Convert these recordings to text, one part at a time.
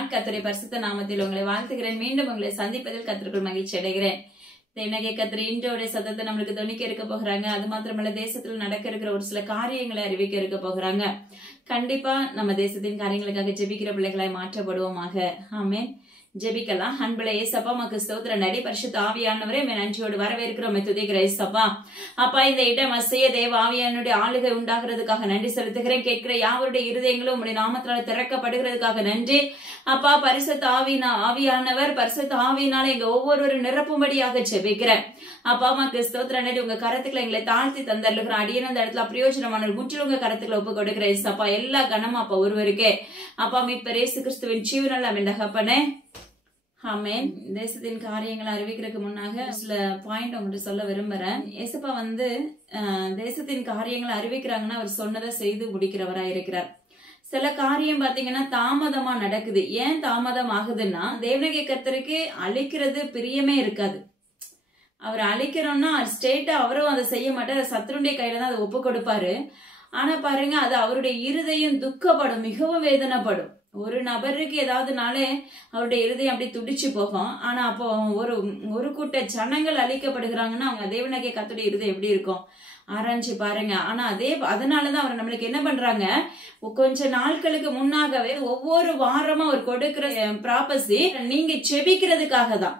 நான் கர்த்தருடைய பரிசுத்த நாமத்தில் உங்களை வாழ்த்துகிறேன். மீண்டும் உங்களை சந்திப்பதில் கர்த்தருக்குள் மகிழ்ச்சி அடைகிறேன். தேவனாகிய கர்த்தர் இன்றைய சத்தத்தை நம்மளுக்கு தொனிக்க இருக்க போகிறாங்க. அது மாத்திரமல்ல, தேசத்துல நடக்க இருக்கிற ஒரு சில காரியங்களை அறிவிக்க இருக்க போகிறாங்க. கண்டிப்பா நம்ம தேசத்தின் காரியங்களுக்காக ஜெபிக்கிற பிள்ளைகளாய் மாற்றப்படுவோமாக. ஆமென். ஜெபிக்கலாம். அன்புள்ள ஏசப்பா, மக்கு ஸ்தோத்திர நடி பரிசுத்த ஆவியானவரே, நன்றியோடு வரவேற்கிறோம். துதிக்கிற ஏசப்பா, அப்பா இந்த இடம் அசைய தேவ ஆவியானுடைய ஆளுகை உண்டாகிறதுக்காக நன்றி செலுத்துகிறேன். கேட்கிற யாவருடைய இருதயங்களும் உங்களுடைய நாமத்தினால திறக்கப்படுகிறதுக்காக நன்றி. அப்பா, பரிசுத்த ஆவியானவர் பரிசுத்த ஆவியினால எங்க ஒவ்வொருவரும் நிரப்பும்படியாக ஜெபிக்கிறேன். அப்பா மக்கு ஸ்தோத்திர நடி உங்க கரத்துக்களை எங்களை தாழ்த்தி தந்தருகிறோம். அடியன அந்த இடத்துல பிரயோஜனமான முற்றிலும் உங்க கரத்துக்களை ஒப்பு கொடுக்கிறேன். ஏசப்பா, எல்லா கனமும் அப்பா ஒருவருக்கே. அப்பா மீட்பர் இயேசு கிறிஸ்துவின் ஜீவனல்ல தகப்பனே. ஆமென். தேசத்தின் காரியங்களை அறிவிக்கிறதுக்கு முன்னாக சில பாயிண்ட் உங்கள்கிட்ட சொல்ல விரும்புறேன். ஏசப்பா தேசத்தின் காரியங்களை அறிவிக்கிறாங்கன்னா அவர் சொன்னதை செய்து முடிக்கிறவரா இருக்கிறார். சில காரியம் பாத்தீங்கன்னா தாமதமா நடக்குது. ஏன் தாமதம் ஆகுதுன்னா, தேவனாகிய கர்த்தருக்கு அழிக்கிறது பிரியமே இருக்காது. அவர் அழிக்கிறோம்னா ஸ்ட்ரெயிட்டா அவரும் அதை செய்ய மாட்டார். சத்துருடைய கையில தான் அதை ஒப்பு கொடுப்பாரு. ஆனா பாருங்க, அது அவருடைய இருதயம் துக்கப்படும், மிகவும் வேதனைப்படும். ஒரு நபருக்கு ஏதாவதுனாலே அவருடைய இருதயம் அப்படி துடிச்சு போகும். ஆனா அப்போ ஒரு கூட்ட ஜனங்கள் அழிக்கப்படுகிறாங்கன்னா அவங்க தேவனாகிய கர்த்தருடைய இருதயம் எப்படி இருக்கும் ஆராய்ச்சி பாருங்க. ஆனா அதனாலதான் அவர் நம்மளுக்கு என்ன பண்றாங்க, கொஞ்ச நாட்களுக்கு முன்னாகவே ஒவ்வொரு வாரமா அவர் கொடுக்கிற ப்ராபசி நீங்க ஜெபிக்கிறதுக்காக தான்.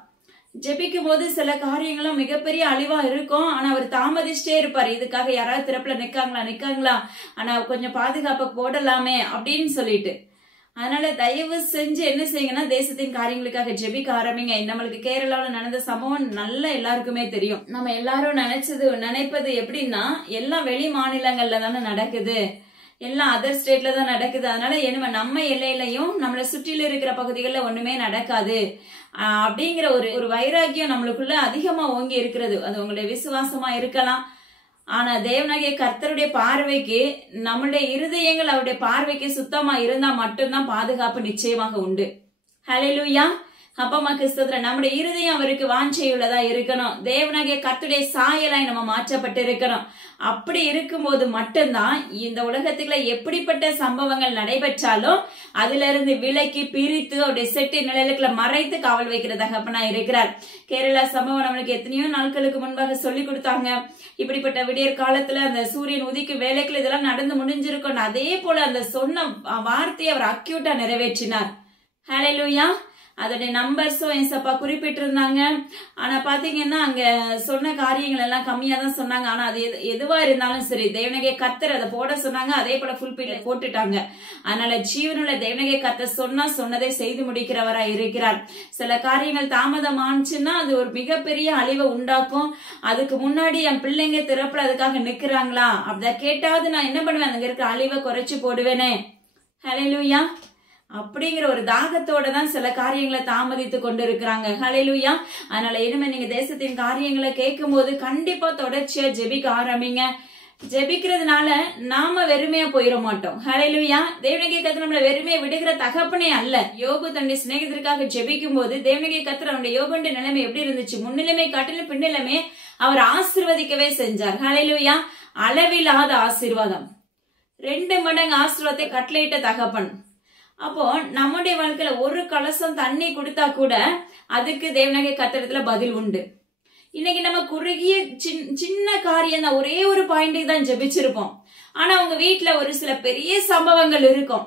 ஜெபிக்கும் போது சில காரியங்களும் மிகப்பெரிய அழிவா இருக்கும். ஆனா அவர் தாமதிச்சிட்டே இருப்பாரு. இதுக்காக யாராவது திறப்புல நிக்காங்களா, ஆனா கொஞ்சம் பாதுகாப்பை போடலாமே அப்படின்னு சொல்லிட்டு. அதனால தயவு செஞ்சு என்ன செய்யுங்கன்னா, தேசத்தின் காரியங்களுக்காக ஜெபிக்க ஆரம்பிங்க. நம்மளுக்கு கேரளாவில் நடந்த சம்பவம் நல்ல எல்லாருக்குமே தெரியும். நம்ம எல்லாரும் நினைப்பது எப்படின்னா, எல்லாம் வெளி மாநிலங்கள்ல தானே நடக்குது, எல்லாம் அதர் ஸ்டேட்ல தான் நடக்குது. அதனால நம்ம எல்லையிலையும் நம்மளை சுற்றில இருக்கிற பகுதிகளில் ஒண்ணுமே நடக்காது அப்படிங்கிற ஒரு வைராக்கியம் நம்மளுக்குள்ள அதிகமா ஓங்கி இருக்கிறது. அது உங்களுடைய விசுவாசமா இருக்கலாம். ஆனா தேவனாகிய கர்த்தருடைய பார்வைக்கு நம்மளுடைய இருதயங்கள் அவருடைய பார்வைக்கு சுத்தமா இருந்தா மட்டும்தான் பாதுகாப்பு நிச்சயமாக உண்டு. ஹல்லேலூயா. அப்பா கிறிஸ்துவ நம்முடைய இருதயம் அவருக்கு வாஞ்சையுள்ளதா இருக்கணும். தேவனாகிய கர்த்தருடைய சாயலாய் நம்ம மாற்றப்பட்டு இருக்கணும். அப்படி இருக்கும்போது மட்டும்தான் இந்த உலகத்துக்குள்ள எப்படிப்பட்ட சம்பவங்கள் நடைபெற்றாலும் அதுல இருந்து விலக்கி பிரித்து அவருடைய செட்டு நிலைகளுக்குள்ள மறைத்து காவல் வைக்கிற தகப்பனா இருக்கிறார். கேரளா சம்பவம் நம்மளுக்கு எத்தனையோ நாட்களுக்கு முன்பாக சொல்லி கொடுத்தாங்க. இப்படிப்பட்ட விடியற் காலத்துல அந்த சூரியன் உதிக்கும் வேலைக்குள்ள இதெல்லாம் நடந்து முடிஞ்சிருக்கும். அதே போல அந்த சொன்ன வார்த்தையை அவர் அக்யூட்டா நிறைவேற்றினார். ஹல்லேலூயா. அதோடைய நம்பர்ஸும் ஏசப்பா குறிப்பிட்டிருந்தாங்க. ஆனா பாத்தீங்கன்னா அங்க சொன்ன காரியங்கள் எல்லாம் கம்மியா தான் சொன்னாங்க. ஆனா அது எதுவா இருந்தாலும் சரி, தேவனாகிய கர்த்தர் அதை போட சொன்னாங்க, அதே போல ஃபுல்பில் போட்டுட்டாங்க. அதனால ஜீவனுள்ள தேவனாகிய கர்த்தர் சொன்னதை செய்து முடிக்கிறவரா இருக்கிறார். சில காரியங்கள் தாமதம் ஆச்சுன்னா அது ஒரு மிகப்பெரிய அழிவை உண்டாக்கும். அதுக்கு முன்னாடி என் பிள்ளைங்க திறப்புல அதுக்காக நிக்கிறாங்களா அப்படின்னா கேட்டாவது நான் என்ன பண்ணுவேன், அங்க இருக்கிற அழிவை குறைச்சு போடுவேனே. ஹல்லேலூயா. அப்படிங்கிற ஒரு தாகத்தோட தான் சில காரியங்களை தாமதித்து கொண்டு இருக்கிறாங்க. ஹல்லேலூயா. அதனால இனிமே நீங்க தேசத்தின் காரியங்களை கேட்கும் போது கண்டிப்பா தொடர்ச்சியா ஜெபிக்க ஆரம்பிங்க. ஜெபிக்கிறதுனால நாம வெறுமையா போயிட மாட்டோம். ஹல்லேலூயா. தேவனாகிய கர்த்தர் நம்மள வெறுமையை விடுகிற தகப்பனே அல்ல. யோபு தன்னுடைய சிநேகிதருக்காக ஜெபிக்கும் போது தேவனாகிய கர்த்தர் அவனுடைய யோபுடைய நிலைமை எப்படி இருந்துச்சு, முன்னிலைமை காட்டிலும் பின்னிலைமை அவர் ஆசீர்வதிக்கவே செஞ்சார். ஹல்லேலூயா. அளவில்லாத ஆசீர்வாதம், 2 மடங்கு ஆசீர்வாதத்தை கட்டளையிட்ட தகப்பன். அப்போ நம்முடைய வாழ்க்கையில ஒரு கலசம் தண்ணி கொடுத்தா கூட அதுக்கு தேவனாகிய கர்த்தரிடத்துல பதில் உண்டு. இன்னைக்கு நம்ம குறுகிய சின்ன காரியம் தான், ஒரே ஒரு பாயிண்ட்டுக்கு தான் ஜெபிச்சிருப்போம். ஆனா உங்க வீட்டுல ஒரு சில பெரிய சம்பவங்கள் இருக்கும்.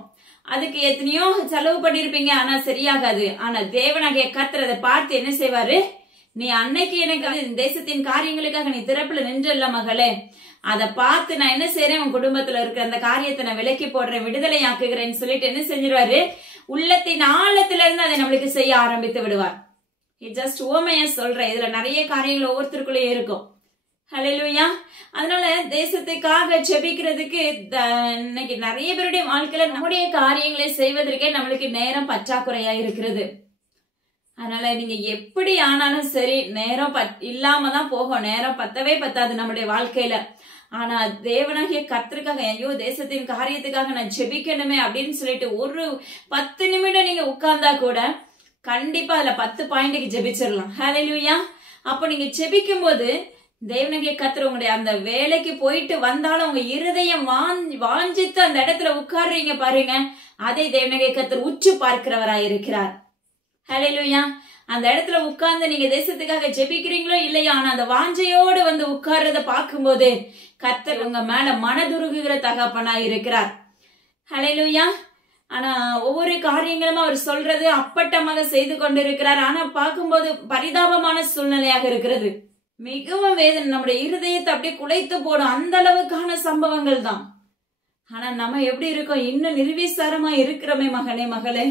அதுக்கு எத்தனையோ செலவு பண்ணிருப்பீங்க, ஆனா சரியாகாது. ஆனா தேவனாகிய கர்த்தர் அதை பார்த்து என்ன செய்வாரு, நீ அன்னைக்கு எனக்கு தேசத்தின் காரியங்களுக்காக நீ திறப்புல நின்றல்ல மகளே, அதை பார்த்து நான் என்ன செய்யறேன், உன் குடும்பத்துல இருக்கிற அந்த காரியத்தை நான் விலக்கி போடுறேன், விடுதலை ஆக்குகிறேன்னு சொல்லிட்டு என்ன செஞ்சிருவாரு, உள்ளத்தின் ஆழத்துல இருந்து அதை நம்மளுக்கு செய்ய ஆரம்பித்து விடுவார். ஜஸ்ட் ஓமையா சொல்றேன், இதுல நிறைய காரியங்கள் ஒவ்வொருத்தருக்குள்ளே இருக்கும். ஹல்லேலூயா. அதனால தேசத்துக்காக ஜெபிக்கிறதுக்கு இன்னைக்கு நிறைய பேருடைய வாழ்க்கையில நம்முடைய காரியங்களை செய்வதற்கே நம்மளுக்கு நேரம் பற்றாக்குறையா இருக்கிறது. அதனால நீங்க எப்படி ஆனாலும் சரி, நேரம் இல்லாம தான் போகும். நேரம் பத்தவே பத்தாது நம்முடைய வாழ்க்கையில. ஆனா தேவனாகிய கர்த்தருக்காக, ஐயோ தேசத்தின் காரியத்துக்காக நான் ஜெபிக்கணுமே அப்படின்னு சொல்லிட்டு ஒரு 10 நிமிடம் நீங்க உட்கார்ந்தா கூட கண்டிப்பா அதுல 10 பாயிண்ட்டுக்கு ஜெபிச்சிடலாம். ஹல்லேலூயா. அப்போ நீங்க ஜெபிக்கும் போது தேவனாகிய கர்த்தர் உங்களுடைய அந்த வேலைக்கு போயிட்டு வந்தாலும் உங்க இருதயம் வாஞ்சித்து அந்த இடத்துல உட்கார்றீங்க பாருங்க, அதை தேவனாகிய கர்த்தர் உற்று பார்க்கிறவராய் இருக்கிறார். ஹல்லேலூயா. அந்த இடத்துல உட்கார்ந்து நீங்க தேசத்துக்காக ஜெபிக்கிறீங்களோ இல்லையா, ஆனா அந்த வாஞ்சையோடு வந்து உட்கார்றத பார்க்கும்போது கர்த்தர் உங்க மேல மனதுருகுகிற தகப்பனாய் இருக்கிறார். ஹல்லேலூயா. ஆனா ஒவ்வொரு காரியங்களும் அவர் சொல்றது அப்பட்டமாக செய்து கொண்டிருக்கிறார். ஆனா பார்க்கும்போது பரிதாபமான சூழ்நிலையாக இருக்கிறது. மிகவும் வேதனை, நம்முடைய இருதயத்தை அப்படியே குலைத்து போடும் அந்த அளவுக்கான சம்பவங்கள் தான். ஆனா நம்ம எப்படி இருக்கோம், இன்னும் நிர்விசாரமா இருக்கிறோமே மகனே மகளே.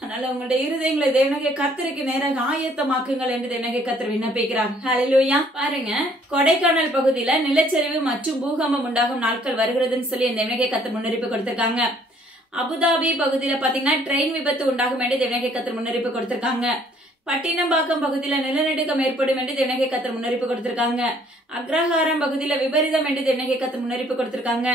அதனால உங்களுடைய இருதயங்களை தேவனாகிய கர்த்தருக்கு நேராக ஆயத்தமாக்குங்கள் என்று தேவனாகிய கர்த்தர் விண்ணப்பிக்கிறார். ஹல்லேலூயா. பாருங்க, கொடைக்கானல் பகுதியில நிலச்சரிவு மற்றும் பூகம்பம் உண்டாகும் நாட்கள் வருகிறதுன்னு சொல்லி தேவனாகிய கர்த்தர் முன்னறிப்பு கொடுத்திருக்காங்க. அபுதாபி பகுதியில பாத்தீங்கன்னா ட்ரெயின் விபத்து உண்டாகும் என்று தேவனாகிய கர்த்தர் முன்னறிப்பு கொடுத்திருக்காங்க. பட்டினம்பாக்கம் பகுதியில நிலநடுக்கம் ஏற்படும் என்று தேவனாகிய கர்த்தர் முன்னறிப்பு கொடுத்திருக்காங்க. அக்ரஹாரம் பகுதியில விபரீதம் என்று தேவனாகிய கர்த்தர் முன்னறிப்பு கொடுத்திருக்காங்க.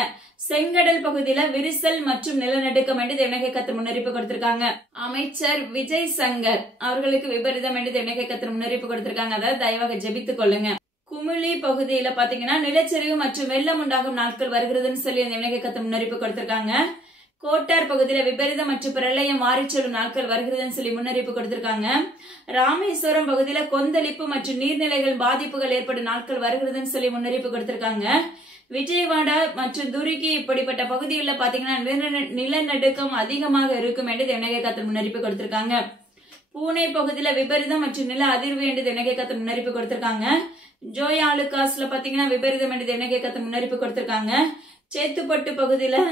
செங்கடல் பகுதியில விரிசல் மற்றும் நிலநடுக்கம் என்று தேவனாகிய கர்த்தர் முன்னறிப்பு கொடுத்திருக்காங்க. அமைச்சர் விஜய் சங்கர் அவர்களுக்கு விபரீதம் என்று தேவனாகிய கர்த்தர் முன்னறிப்பு கொடுத்திருக்காங்க. அதாவது தயவாக ஜெபித்துக் கொள்ளுங்க. குமிழி பகுதியில பாத்தீங்கன்னா நிலச்சரிவு மற்றும் வெள்ளம் உண்டாகும் நாட்கள் வருகிறதுன்னு சொல்லி தேவனாகிய கர்த்தர் முன்னறிப்பு கொடுத்திருக்காங்க. கோட்டார் பகுதியில விபரீதம் மற்றும் பிரளயம் மாறிச் செல்லும் நாட்கள் வருகிறதுன்னு சொல்லி முன்னறிப்பு கொடுத்திருக்காங்க. ராமேஸ்வரம் பகுதியில கொந்தளிப்பு மற்றும் நீர்நிலைகள் பாதிப்புகள் ஏற்படும் நாட்கள் வருகிறதுன்னு சொல்லி முன்னறிப்பு கொடுத்திருக்காங்க. விஜயவாடா மற்றும் துருக்கி இப்படிப்பட்ட பகுதிகளில் பாத்தீங்கன்னா நிலநடுக்கம் அதிகமாக இருக்கும் என்று தேவனாகிய கர்த்தர் முன்னறிப்பு கொடுத்திருக்காங்க. பூனே பகுதியில விபரீதம் மற்றும் நில அதிர்வு என்று தேவனாகிய கர்த்தர் முன்னறிப்பு கொடுத்திருக்காங்க. ஜோயாலுகாஸ்ல பாத்தீங்கன்னா விபரீதம் என்று தேவனாகிய கர்த்தர் முன்னறிப்பு கொடுத்திருக்காங்க. சேத்துப்பட்டு பகுதியில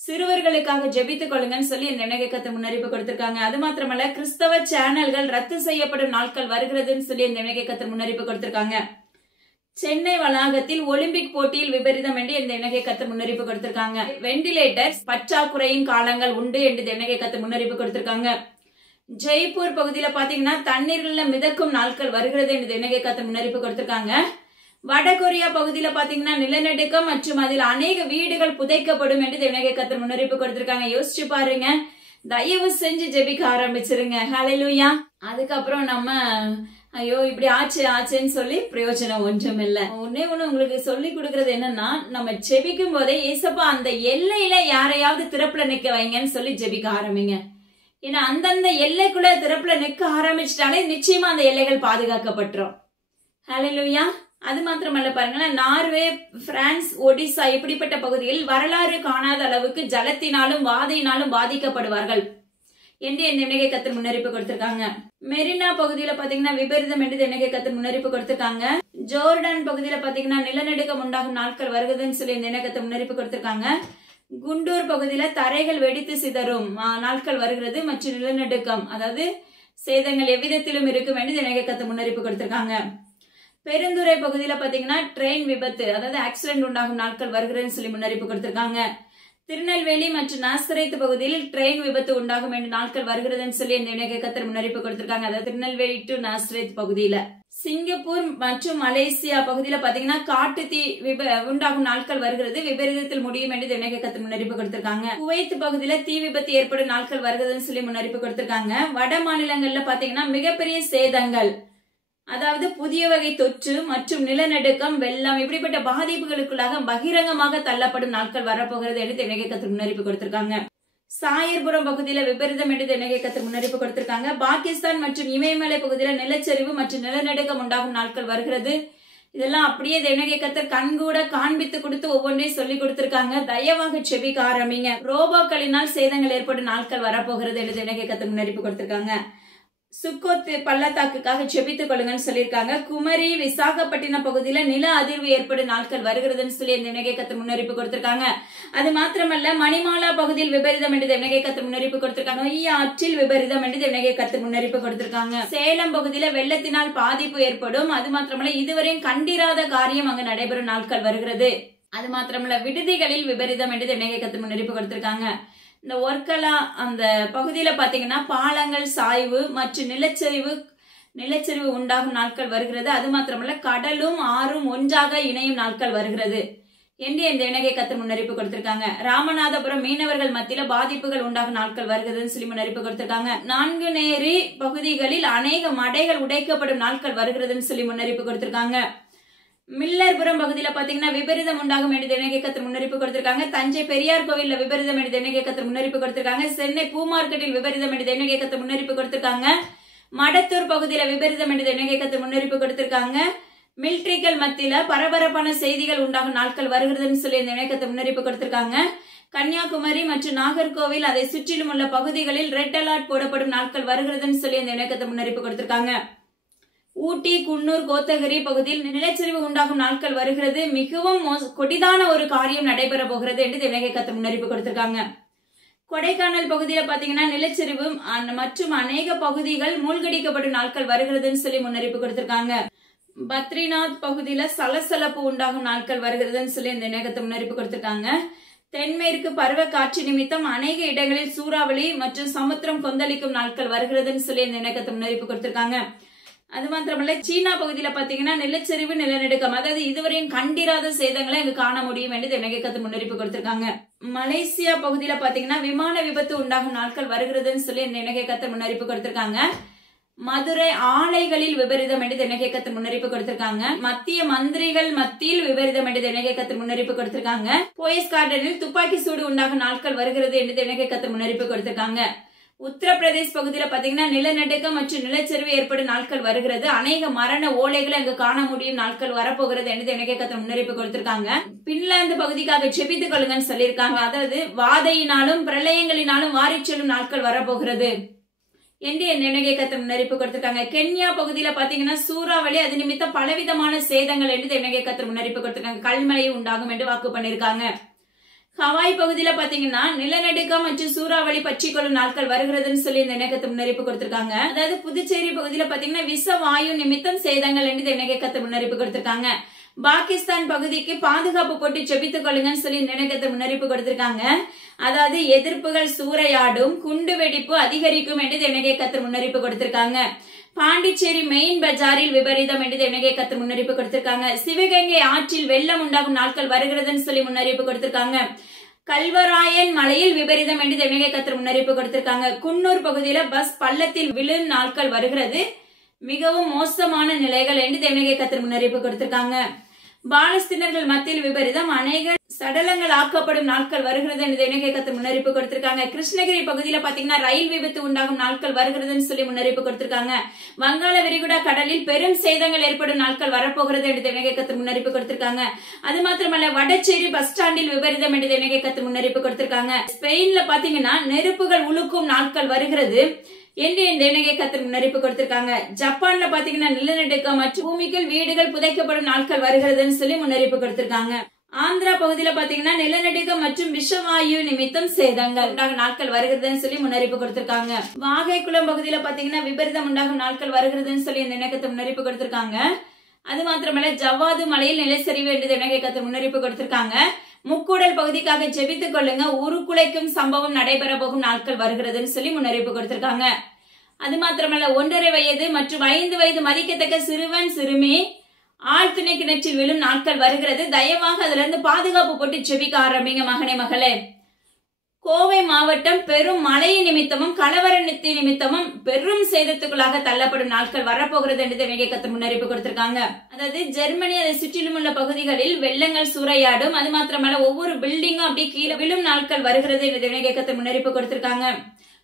சிறுவர்களுக்காக ஜெபித்துக் கொள்ளுங்கன்னு சொல்லி தேவனாகிய கர்த்தர் முன்னறிப்பு கொடுத்திருக்காங்க. அது மாத்திரமல்ல, கிறிஸ்தவ சேனல்கள் ரத்து செய்யப்படும் நாட்கள் வருகிறதுன்னு சொல்லி தேவனாகிய கர்த்தர் முன்னறிப்பு கொடுத்திருக்காங்க. சென்னை வளாகத்தில் ஒலிம்பிக் போட்டியில் விபரீதம் என்று தேவனாகிய கர்த்தர் முன்னறிப்பு கொடுத்திருக்காங்க. வெண்டிலேட்டர் பற்றாக்குறையின் காலங்கள் உண்டு என்று தேவனாகிய கர்த்தர் முன்னறிப்பு கொடுத்திருக்காங்க. ஜெய்ப்பூர் பகுதியில பாத்தீங்கன்னா தண்ணீர்ல மிதக்கும் நாட்கள் வருகிறது என்று தேவனாகிய கர்த்தர் முன்னறிப்பு கொடுத்திருக்காங்க. வடகொரியா பகுதியில பாத்தீங்கன்னா நிலநடுக்கம் மற்றும் அதில் அநேக வீடுகள் புதைக்கப்படும் என்று தேவனாகிய கர்த்தர் முன்னறிப்பு கொடுத்திருக்காங்க. யோசிச்சு பாருங்க, தயவு செஞ்சு ஜெபிக்க ஆரம்பிச்சிருங்க. ஹல்லேலூயா. அதுக்கப்புறம் நம்ம ஐயோ இப்படி ஆச்சுன்னு சொல்லி பிரயோஜனம் ஒன்றும் இல்ல. ஒன்னே ஒண்ணு உங்களுக்கு சொல்லி கொடுக்கறது என்னன்னா, நம்ம ஜெபிக்கும் போதே ஏசப்பா அந்த எல்லையில யாரையாவது திறப்புல நிக்க வைங்கன்னு சொல்லி ஜெபிக்க ஆரம்பிங்க. ஏன்னா அந்தந்த எல்லைக்குள்ள திறப்புல நிக்க ஆரம்பிச்சிட்டாலே நிச்சயமா அந்த எல்லைகள் பாதுகாக்கப்பட்டுரும். ஹல்லேலூயா. அது மாத்திரமல்ல, பாருங்களேன், நார்வே, பிரான்ஸ், ஒடிசா இப்படிப்பட்ட பகுதிகளில் வரலாறு காணாத அளவுக்கு ஜலத்தினாலும் வாதையினாலும் பாதிக்கப்படுவார்கள் என்று தேவனாகிய கர்த்தர் முன்னறிப்பு கொடுத்திருக்காங்க. மெரினா பகுதியில பாத்தீங்கன்னா விபரீதம் என்று தேவனாகிய கர்த்தர் முன்னறிப்பு கொடுத்திருக்காங்க. ஜோர்டான் பகுதியில பாத்தீங்கன்னா நிலநடுக்கம் உண்டாகும் நாட்கள் வருகிறதுன்னு சொல்லி தேவனாகிய கர்த்தர் முன்னறிப்பு கொடுத்திருக்காங்க. குண்டூர் பகுதியில தரைகள் வெடித்து சிதறும் நாட்கள் வருகிறது மற்றும் நிலநடுக்கம், அதாவது சேதங்கள் எவ்விதத்திலும் இருக்கும் என்று தேவனாகிய கர்த்தர் முன்னறிப்பு கொடுத்திருக்காங்க. பெருந்துறை பகுதியில பாத்தீங்கன்னா ட்ரெயின் விபத்து, அதாவது ஆக்சிடென்ட் உண்டாகும் நாட்கள் வருகிறதுன்னு சொல்லி முன்னறிப்பு கொடுத்திருக்காங்க. திருநெல்வேலி மற்றும் நாசரேத் பகுதியில் ட்ரெயின் விபத்து உண்டாகும் என்று நாட்கள் வருகிறதுன்னு சொல்லி தேவனாகிய கர்த்தர் முன்னறிப்பு கொடுத்திருக்காங்க. அதாவது திருநெல்வேலி டு நாசரேத் பகுதியில. சிங்கப்பூர் மற்றும் மலேசியா பகுதியில பாத்தீங்கன்னா காட்டு தீ உண்டாகும் நாட்கள் வருகிறது, விபரீதத்தில் முடியும் என்று தேவனாகிய கர்த்தர் முன்னறிப்பு கொடுத்திருக்காங்க. குவைத் பகுதியில தீ விபத்து ஏற்படும் நாட்கள் வருகிறதுன்னு சொல்லி முன்னறிப்பு கொடுத்திருக்காங்க. வட மாநிலங்கள்ல பாத்தீங்கன்னா மிகப்பெரிய சேதங்கள், அதாவது புதிய வகை தொற்று மற்றும் நிலநடுக்கம், வெள்ளம் இப்படிப்பட்ட பாதிப்புகளுக்குள்ளாக பகிரங்கமாக தள்ளப்படும் நாட்கள் வரப்போகிறது என்று தேவனாகிய கர்த்தர் முன்னறிப்பு கொடுத்திருக்காங்க. சாயர்புரம் பகுதியில விபரீதம் என்று தேவனாகிய கர்த்தர் முன்னறிப்பு கொடுத்திருக்காங்க. பாகிஸ்தான் மற்றும் இமயமலை பகுதியில நிலச்சரிவு மற்றும் நிலநடுக்கம் உண்டாகும் நாட்கள் வருகிறது. இதெல்லாம் அப்படியே தேவனாகிய கர்த்தர் கண்கூட காண்பித்து கொடுத்து ஒவ்வொன்றையும் சொல்லி கொடுத்திருக்காங்க. தயவாக செபிக்க ஆரம்பிங்க. ரோபோக்களினால் சேதங்கள் ஏற்படும் நாட்கள் வரப்போகிறது என்று தேவனாகிய கர்த்தர் முன்னறிப்பு கொடுத்திருக்காங்க. சுக்கோத் பள்ளத்தாக்குக்காக ஜெபித்துக் கொள்ளுங்கன்னு சொல்லியிருக்காங்க. குமரி, விசாகப்பட்டினம் பகுதியில நில அதிர்வு ஏற்படும் நாட்கள் வருகிறதுன்னு சொல்லி தேவனாகிய கர்த்தர் முன்னறிப்பு கொடுத்திருக்காங்க. அது மாத்திரமல்ல, மணிமாலா பகுதியில் விபரீதம் என்று தேவனாகிய கர்த்தர் முன்னறிப்பு கொடுத்திருக்காங்க. ஆற்றில் விபரீதம் என்று தேவனாகிய கர்த்தர் முன்னறிப்பு கொடுத்திருக்காங்க. சேலம் பகுதியில வெள்ளத்தினால் பாதிப்பு ஏற்படும். அது மாத்திரமல்ல, இதுவரையும் கண்டிராத காரியம் அங்கு நடைபெறும் நாட்கள் வருகிறது. அது மாத்திரமல்ல, விடுதிகளில் விபரீதம் என்று தேவனாகிய கர்த்தர் முன்னறிப்பு கொடுத்திருக்காங்க. இந்த ஒர்க்கலா அந்த பகுதியில பாத்தீங்கன்னா பாலங்கள் சாய்வு மற்றும் நிலச்சரிவு உண்டாகும் நாட்கள் வருகிறது. அது மாத்திரமல்ல, கடலும் ஆறும் ஒன்றாக இணையும் நாட்கள் வருகிறது என்று தேவனாகிய கர்த்தர் முன்னறிப்பு கொடுத்திருக்காங்க. ராமநாதபுரம் மீனவர்கள் மத்தியில பாதிப்புகள் உண்டாகும் நாட்கள் வருகிறதுன்னு சொல்லி முன்னறிப்பு கொடுத்திருக்காங்க. நான்குநேரி பகுதிகளில் அநேக மடைகள் உடைக்கப்படும் நாட்கள் வருகிறதுன்னு சொல்லி முன்னறிப்பு கொடுத்திருக்காங்க. மில்லர்புரம் பகுதியில பாத்தீங்கன்னா விபரீதம் உண்டாகும் என்று தினகை கத்தர் முன்னறிப்பு கொடுத்திருக்காங்க. தஞ்சை பெரியார் கோவில்ல விபரீதம் என்று தினகை கத்தர் முன்னறிப்பு கொடுத்திருக்காங்க. சென்னை பூ மார்க்கெட்டில் விபரீதம் என்று தினகை கத்தர் முன்னறிப்பு கொடுத்திருக்காங்க. மடத்தூர் பகுதியில விபரீதம் என்று தினகை கத்தர் முன்னறிப்பு கொடுத்திருக்காங்க. மிலிட்டரிகள் மத்தியில பரபரப்பான செய்திகள் உண்டாகும் நாட்கள் வருகிறதுன்னு சொல்லி தினகை கத்தர் முன்னறிப்பு கொடுத்திருக்காங்க. கன்னியாகுமரி மற்றும் நாகர்கோவில் அதை சுற்றிலும் உள்ள பகுதிகளில் ரெட் அலர்ட் போடப்படும் நாட்கள் வருகிறதுன்னு சொல்லி அந்த இணக்கத்தை முன்னறிப்பு கொடுத்திருக்காங்க. ஊட்டி, குன்னூர், கோத்தகிரி பகுதியில் நிலச்சரிவு உண்டாகும் நாட்கள் வருகிறது. மிகவும் கொடிதான ஒரு காரியம் நடைபெற போகிறது என்று இணக்கத்தை முன்னறிப்பு கொடுத்திருக்காங்க. கொடைக்கானல் பகுதியில பாத்தீங்கன்னா நிலச்சரிவு மற்றும் அநேக பகுதிகள் மூழ்கடிக்கப்படும் நாட்கள் வருகிறதுன்னு சொல்லி முன்னறிப்பு கொடுத்திருக்காங்க. பத்ரிநாத் பகுதியில சலசலப்பு உண்டாகும் நாட்கள் வருகிறதுன்னு சொல்லி இந்த இணக்கத்தை முன்னறிப்பு கொடுத்திருக்காங்க. தென்மேற்கு பருவ காற்று நிமித்தம் அநேக இடங்களில் சூறாவளி மற்றும் சமுத்திரம் கொந்தளிக்கும் நாட்கள் வருகிறதுன்னு சொல்லி இந்த இணக்கத்தை முன்னறிப்பு கொடுத்திருக்காங்க. அது மாத்திரமல்ல, சீனா பகுதியில பாத்தீங்கன்னா நிலச்சரிவு, நிலநடுக்கம், அதாவது இதுவரையும் கண்டிராத சேதங்களை அங்கு காண முடியும் என்று இணக்கத்தை முன்னறிப்பு கொடுத்திருக்காங்க. மலேசியா பகுதியில பாத்தீங்கன்னா விமான விபத்து உண்டாகும் நாட்கள் வருகிறதுன்னு சொல்லி இந்த இணக்கத்தை முன்னறிப்பு கொடுத்திருக்காங்க. மதுரை ஆலைகளில் விபரீதம் என்று தினகேக்கத்தில் முன்னறிப்பு கொடுத்திருக்காங்க. மத்திய மந்திரிகள் மத்தியில் விபரீதம் என்று தினகேக்கத்தில் முன்னறிப்பு கொடுத்திருக்காங்க. போயஸ் கார்டனில் துப்பாக்கி சூடு உண்டாகும் நாட்கள் வருகிறது என்று தினகேக்கத்தில் முன்னறிப்பு கொடுத்திருக்காங்க. உத்தரப்பிரதேஷ் பகுதியில பாத்தீங்கன்னா நிலநடுக்கம் மற்றும் நிலச்சரிவு ஏற்படும் நாட்கள் வருகிறது. அநேக மரண ஓலைகளை அங்கு காண முடியும் நாட்கள் வரப்போகிறது என்று தினகேக்கத்தில் முன்னறிப்பு கொடுத்திருக்காங்க. பின்லாந்து பகுதிக்காக ஜெபித்துக் கொள்ளுங்கன்னு சொல்லியிருக்காங்க. அதாவது வாதையினாலும் பிரளயங்களினாலும் வாரி செல்லும் நாட்கள் வரப்போகிறது என்று நினைகத்தை முன்னறிப்பு கொடுத்திருக்காங்க. கென்யா பகுதியில பாத்தீங்கன்னா சூறாவளி, அது நிமித்தம் பலவிதமான சேதங்கள் என்று நினைகத்தை முன்னறிப்பு கொடுத்திருக்காங்க. கல்மழை உண்டாகும் என்று வாக்கு பண்ணிருக்காங்க. ஹவாய் பகுதியில பாத்தீங்கன்னா நிலநடுக்கம் மற்றும் சூறாவளி பற்றி கொள்ளும் நாட்கள் வருகிறதுன்னு சொல்லி இந்த இணக்கத்தை முன்னறிப்பு கொடுத்திருக்காங்க. அதாவது புதுச்சேரி பகுதியில பாத்தீங்கன்னா விஷ வாயு நிமித்தம் சேதங்கள் என்று இணக்கத்தை முன்னறிப்பு கொடுத்திருக்காங்க. பாகிஸ்தான் பகுதிக்கு பாதுகாப்பு போட்டு ஜெபித்துக் கொள்ளுங்கன்னு சொல்லி நினைக்கத்தை முன்னறிப்பு கொடுத்திருக்காங்க. அதாவது எதிர்ப்புகள் சூறையாடும், குண்டு வெடிப்பு அதிகரிக்கும் என்று தினகேக்கத்தில் முன்னறிப்பு கொடுத்திருக்காங்க. பாண்டிச்சேரி மெயின் பஜாரில் விபரீதம் என்று தினகேக்கத்தில் முன்னறிப்பு கொடுத்திருக்காங்க. சிவகங்கை ஆற்றில் வெள்ளம் உண்டாகும் நாட்கள் வருகிறதுன்னு சொல்லி முன்னறிப்பு கொடுத்திருக்காங்க. கல்வராயன் மலையில் விபரீதம் என்று தினகேக்கத்தில் முன்னறிப்பு கொடுத்திருக்காங்க. குன்னூர் பகுதியில பஸ் பள்ளத்தில் விழும் நாட்கள் வருகிறது. மிகவும் மோசமான நிலைகள் என்று தினகேக்கத்தில் முன்னறிப்பு கொடுத்திருக்காங்க. பாலஸ்தீனர்கள் மத்தியில் விபரீதம், அநேக சடலங்கள் ஆக்கப்படும் நாட்கள் வருகிறது என்று தினகேக்கத்தில் முன்னறிப்பு கொடுத்திருக்காங்க. கிருஷ்ணகிரி பகுதியில பாத்தீங்கன்னா ரயில் விபத்து உண்டாகும் நாட்கள் வருகிறதுன்னு சொல்லி முன்னறிப்பு கொடுத்திருக்காங்க. வங்காள விரிகுடா கடலில் பெரும் சேதங்கள் ஏற்படும் நாட்கள் வரப்போகிறது என்று தினகேக்கத்தில் முன்னறிப்பு கொடுத்திருக்காங்க. அது மாத்திரமல்ல, வடச்சேரி பஸ் ஸ்டாண்டில் விபரீதம் என்று தினகேக்கத்தில் முன்னறிப்பு கொடுத்திருக்காங்க. ஸ்பெயின்ல பாத்தீங்கன்னா நெருப்புகள் உழுக்கும் நாட்கள் வருகிறது என்று தினகேக்கத்தில் முன்னறிப்பு கொடுத்திருக்காங்க. ஜப்பான்ல பாத்தீங்கன்னா நிலநடுக்கம் மற்றும் பூமிக்குள் வீடுகள் புதைக்கப்படும் நாட்கள் வருகிறதுன்னு சொல்லி முன்னறிப்பு கொடுத்திருக்காங்க. ஆந்திரா பகுதியில பாத்தீங்கன்னா நிலநடுக்கம் மற்றும் விஷவாயு நிமித்தம் சேதங்கள் உண்டாகும் நாட்கள் வருகிறதுன்னு சொல்லி முன்னறிப்பு கொடுத்திருக்காங்க. வாகைக்குளம் பகுதியில பாத்தீங்கன்னா விபரீதம் உண்டாகும் நாட்கள் வருகிறதுன்னு சொல்லி இந்த இணக்கத்தை முன்னறிப்பு கொடுத்திருக்காங்க. அது மாத்திரமல்ல, ஜவ்வாது மலையில் நிலச்சரிவு என்று தினகேக்கத்தில் முன்னறிப்பு கொடுத்திருக்காங்க. முக்கூடல் பகுதிக்காக ஜெபித்துக் கொள்ளுங்க, உருக்குலைக்கும் சம்பவம் நடைபெற போகும் நாட்கள் வருகிறதுன்னு சொல்லி முன்னறிப்பு கொடுத்திருக்காங்க. அது மாத்திரமல்ல, 1.5 வயது மற்றும் 5 வயது மதிக்கத்தக்க சிறுவன் சிறுமி ஆழ்துணை கிணற்றில் விழும் நாட்கள் வருகிறது. தயவாக அதுல இருந்து பாதுகாப்பு போட்டு ஜெபிக்க ஆரம்பிங்க மகனே மகளே. கோவை மாவட்டம் பெரும் மழை நிமித்தமும் கலவர நிமித்தமும் பெரும் சேதத்துக்குள்ளாக தள்ளப்படும் நாட்கள் வரப்போகிறது என்று தினகேக்கத்தில் முன்னறிப்பு கொடுத்திருக்காங்க. அதாவது ஜெர்மனி அதை சுற்றிலும் உள்ள பகுதிகளில் வெள்ளங்கள் சூறையாடும், அது மாத்திரமல்ல ஒவ்வொரு பில்டிங்கும் அப்படியே கீழே விழும் நாட்கள் வருகிறது என்று தினகேக்கத்தில் முன்னறிப்பு கொடுத்திருக்காங்க.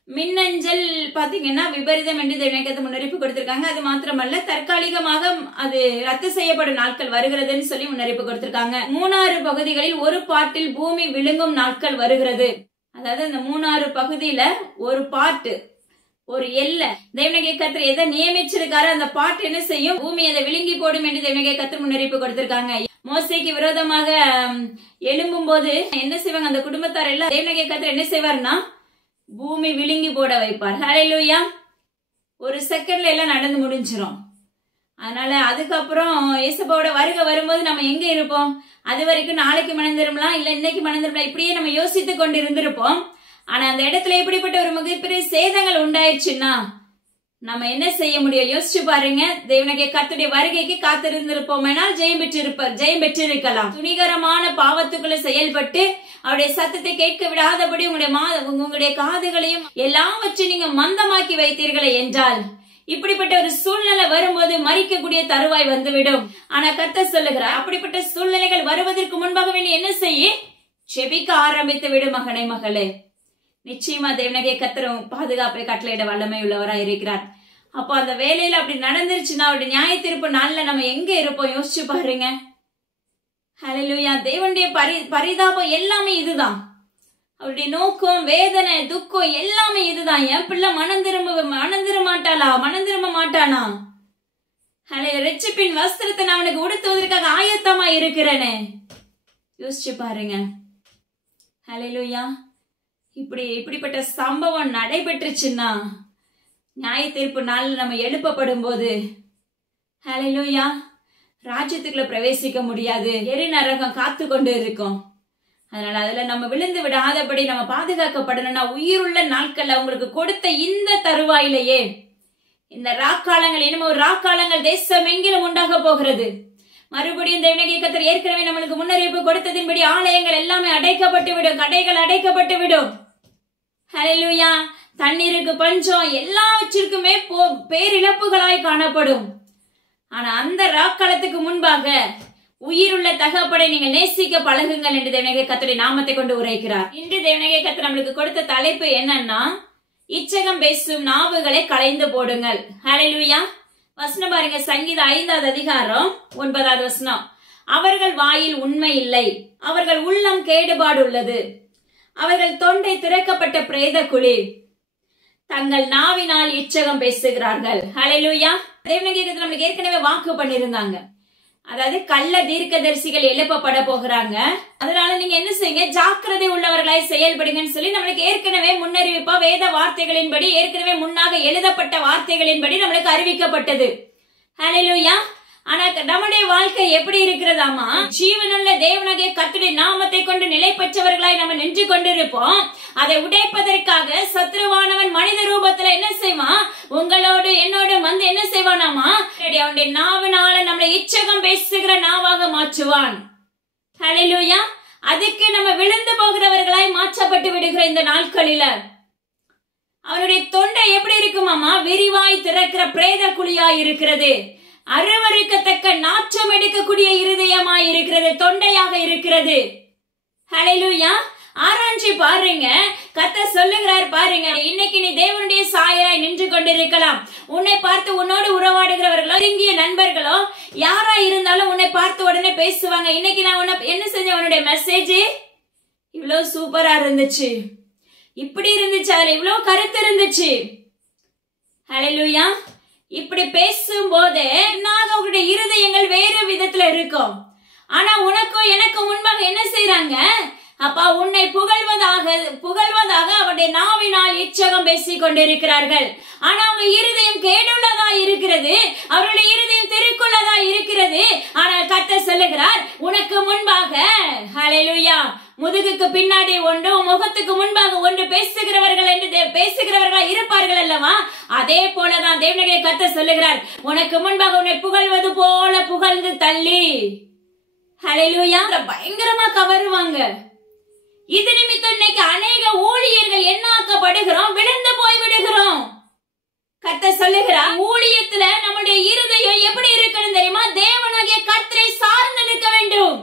மின்னஞ்சல் பாத்தீங்கன்னா விபரீதம் என்று தினகேக்கத்தில் முன்னறிப்பு கொடுத்திருக்காங்க. அது மாத்திரமல்ல, தற்காலிகமாக அது ரத்து செய்யப்படும் நாட்கள் வருகிறதுன்னு சொல்லி முன்னறிப்பு கொடுத்திருக்காங்க. மூணாறு பகுதிகளில் ஒரு பாட்டில் பூமி விழுங்கும் நாட்கள் வருகிறது. அதாவது இந்த மூணாறு பகுதியில ஒரு பாட்டு, ஒரு எல்லை தேவனகேக்கத்தில் எதை நியமிச்சிருக்காரு அந்த பாட்டு என்ன செய்யும், பூமி அதை விழுங்கி போடும் என்று தேவனகேக்கத்தில் முன்னறிப்பு கொடுத்திருக்காங்க. மோசேக்கு விரோதமாக எழும்பும் போது என்ன செய்வாங்க, அந்த குடும்பத்தார் எல்லாம் தேவனகேக்கத்தில் என்ன செய்வார்னா பூமி விழுங்கி போட வைப்பார். ஹல்லேலூயா. ஒரு செகண்ட்ல எல்லாம் நடந்து முடிஞ்சிரும். அதனால அதுக்கப்புறம் இயேசுவோட வருகை வரும்போது நம்ம எங்க இருப்போம், அது வரைக்கும் நாளைக்கு மணந்திருக்கலாம், இல்ல இன்னைக்கு மணந்திருக்கலாம், இப்படியே நம்ம யோசித்து கொண்டு இருந்திருப்போம். ஆனா அந்த இடத்துல எப்படிப்பட்ட ஒரு மிகப்பெரிய சேதங்கள் உண்டாயிடுச்சுன்னா நம்ம என்ன செய்ய முடியும் யோசிச்சு பாருங்க. கர்த்தருடைய வருகைக்கு காத்திருந்திருப்போம், ஜெயம் பெற்றிருக்கலாம். துணிகரமான பாவத்துக்குள்ள செயல்பட்டு அவருடைய சத்தத்தை கேட்க விடாதபடி உங்களுடைய காதுகளையும் எல்லாவற்றையும் நீங்க மந்தமாக்கி வைத்தீர்களே என்றால் இப்படிப்பட்ட ஒரு சூழ்நிலை வரும்போது மறிக்கக்கூடிய தருவாய் வந்துவிடும். ஆனா கர்த்தர் சொல்லுகிறார், அப்படிப்பட்ட சூழ்நிலைகள் வருவதற்கு முன்பாகவே நீ என்ன செய்ய? செபிக்க ஆரம்பித்து விடு மகனே மகளே. நிச்சயமா தேவனாகிய கர்த்தர் பாதுகாப்பை கட்டளையிட வல்லமை உள்ளவராய் இருக்கிறார். அப்போ அந்த வேலையில அப்படி நடந்துருச்சுன்னா அவருடைய நியாய தீர்ப்பு நாள்ல நம்ம எங்க இருப்போம் யோசிச்சு பாருங்க. ஹல்லேலூயா. தேவனுடைய பரிதாபம் எல்லாமே இதுதான். அவருடைய நோக்கம், வேதனை, துக்கம் எல்லாமே இதுதான். என் பிள்ளை மனம் திரும்ப மாட்டானா? ரட்சிப்பின் வஸ்திரத்தை நான் அவனுக்கு உடுத்துவதற்காக ஆயத்தமா இருக்கிறேனே. யோசிச்சு பாருங்க. ஹல்லேலூயா. இப்படிப்பட்ட சம்பவம் நடைபெற்றுச்சுன்னா நியாய தீர்ப்பு நாள் நம்ம எழுப்பப்படும் போது ஹல்லேலூயா ராஜ்யத்துக்குள்ள பிரவேசிக்க முடியாது. எரி நரகம் காத்து கொண்டு இருக்கும். அதனால அதுல நம்ம விழுந்து விடாதபடி நம்ம பாதுகாக்கப்படணும்னா உயிருள்ள நாட்கள்ல உங்களுக்கு கொடுத்த இந்த தருவாயிலேயே இந்த ராக்காலங்கள், இனிமே ஒரு ராக்காலங்கள் தேசம் எங்கிலும் உண்டாக போகிறது. மறுபடியும் தேவனாகிய கர்த்தர் ஏற்கனவே நம்மளுக்கு முன்னறிவிப்பு கொடுத்ததின்படி ஆலயங்கள் எல்லாமே அடைக்கப்பட்டு விடும், கடைகள் அடைக்கப்பட்டு விடும். ஹல்லேலூயா. தண்ணீருக்கு பஞ்சம், எல்லாவற்றிற்குமே பேரிழப்புகளாய் காணப்படும். ஆனா அந்த ராக்காலத்துக்கு முன்பாக உயிருள்ள தகப்பனை நீங்கள் நேசிக்க பழகுங்கள் என்று தேவனாகிய கர்த்தருடைய நாமத்தை கொண்டு உரைக்கிறார். இன்று தேவனாகிய கர்த்தர் நம்மளுக்கு கொடுத்த தலைப்பு என்னன்னா, இச்சகம் பேசும் நாவுகளை களைந்து போடுங்கள். ஹல்லேலூயா. வசனம் பாருங்க, சங்கீதம் 5வது அதிகாரம் 9வது வசனம். அவர்கள் வாயில் உண்மை இல்லை, அவர்கள் உள்ளம் கேடுபாடு உள்ளது, அவர்கள் தொண்டை திறக்கப்பட்ட பிரேத குழி, தங்கள் நாவினால் இச்சகம் பேசுகிறார்கள். ஹல்லேலூயா. தேவனாகிய கர்த்தர் நம்மளுக்கு ஏற்கனவே வாக்கு பண்ணியிருந்தாங்க. அதாவது கள்ள தீர்க்கதரிசிகள் எழுப்பப்பட போகிறாங்க. அதனால நீங்க என்ன செய்யுங்க, ஜாக்கிரதை உள்ளவர்களாய் செயல்படுங்கன்னு சொல்லி நம்மளுக்கு ஏற்கனவே முன்னறிவிப்பா வேத வார்த்தைகளின்படி, ஏற்கனவே முன்னாக எழுதப்பட்ட வார்த்தைகளின்படி நம்மளுக்கு அறிவிக்கப்பட்டது. ஹல்லேலூயா. ஆனா நம்முடைய வாழ்க்கை எப்படி இருக்கிறதாமா? ஜீவனுள்ள தேவனாகிய கர்த்தருடைய நாமத்தை கொண்டு நிலை பெற்றவர்களாய் நம்ம நின்று கொண்டிருப்போம். அதை உடைப்பதற்காக சத்ருவானவன் மனித ரூபத்துல என்ன செய்வான்? உங்களோடு என்னோடு வந்து என்ன செய்வானாமா? அவனுடைய நாவினால நம்மளை இச்சகம் பேசுகிற நாவாக மாற்றுவான். ஹல்லேலூயா. அதுக்கு நம்ம விழுந்து போகிறவர்களாய் மாற்றப்பட்டு விடுகிற இந்த நாட்களில அவனுடைய தொண்டை எப்படி இருக்குமாமா? விரிவாய் திறக்கிற பிரேத குழியாய் இருக்கிறது. அருவருக்கத்தக்க நாற்றம் எடுக்கக்கூடிய இருதயமாய் இருக்கிறது, தொண்டையாக இருக்கிறது. ஹல்லேலூயா. ஆராய்ச்சி பாருங்க. கர்த்தர் சொல்லுகிறார் பாருங்க, இன்னைக்கு நீ தேவனுடைய சாயலாய் நின்று கொண்டிருக்கலாம். உன்னை பார்த்து உன்னோடு உறவாடுகிறவர்களோ, நெருங்கிய நண்பர்களோ யாரா இருந்தாலும் உன்னை பார்த்து உடனே பேசுவாங்க. இன்னைக்கு நான் உன்னை என்ன செஞ்சேன்? உன்னுடைய மெசேஜ் இவ்வளவு சூப்பரா இருந்துச்சு, இப்படி இருந்துச்சு, அதுல இவ்வளவு கருத்து இருந்துச்சு. ஹல்லேலூயா. இப்படி பேசும் போது அவங்களுடைய இருதயங்கள் வேறு விதத்துல இருக்கும். ஆனா உனக்கும் எனக்கும் முன்பாக என்ன செய்யறாங்க? அப்பா உன்னை புகழ்வதாக அவருடைய நாவினால் இச்சகம் பேசிக் கொண்டிருக்கிறார்கள். ஆனா அவங்க இருதயம் கேடுள்ளதா இருக்கிறது, அவருடைய இருதயம் திருக்குள்ளதா இருக்கிறது. ஆனால் கர்த்தர் சொல்லுகிறார், உனக்கு முன்பாக ஹல்லேலூயா முதுகுக்கு பின்னாடி ஒன்று, முகத்துக்கு முன்பாக ஒன்று பேசுகிறவர்கள் என்று பேசுகிறவர்களா இருப்பார்கள் அல்லவா? அதே போலதான் தேவனாகிய கர்த்தர் சொல்லுகிறார், உனக்கு முன்பாக உன்னை புகழ்வது போல புகழ்ந்து தள்ளி ஹல்லேலூயா பயங்கரமா கவருவாங்க. இது நிமித்தம் இன்னைக்கு அநேக ஊழியர்கள் என்ன ஆக்கப்படுகிறோம்? விழுந்து போய் விடுகிறோம். கர்த்தர் சொல்லுகிறார், ஊழியத்துல நம்முடைய இருதயம் எப்படி இருக்கணும் தெரியுமா? தேவனாகிய கர்த்தரை சார்ந்து நிற்க வேண்டும்.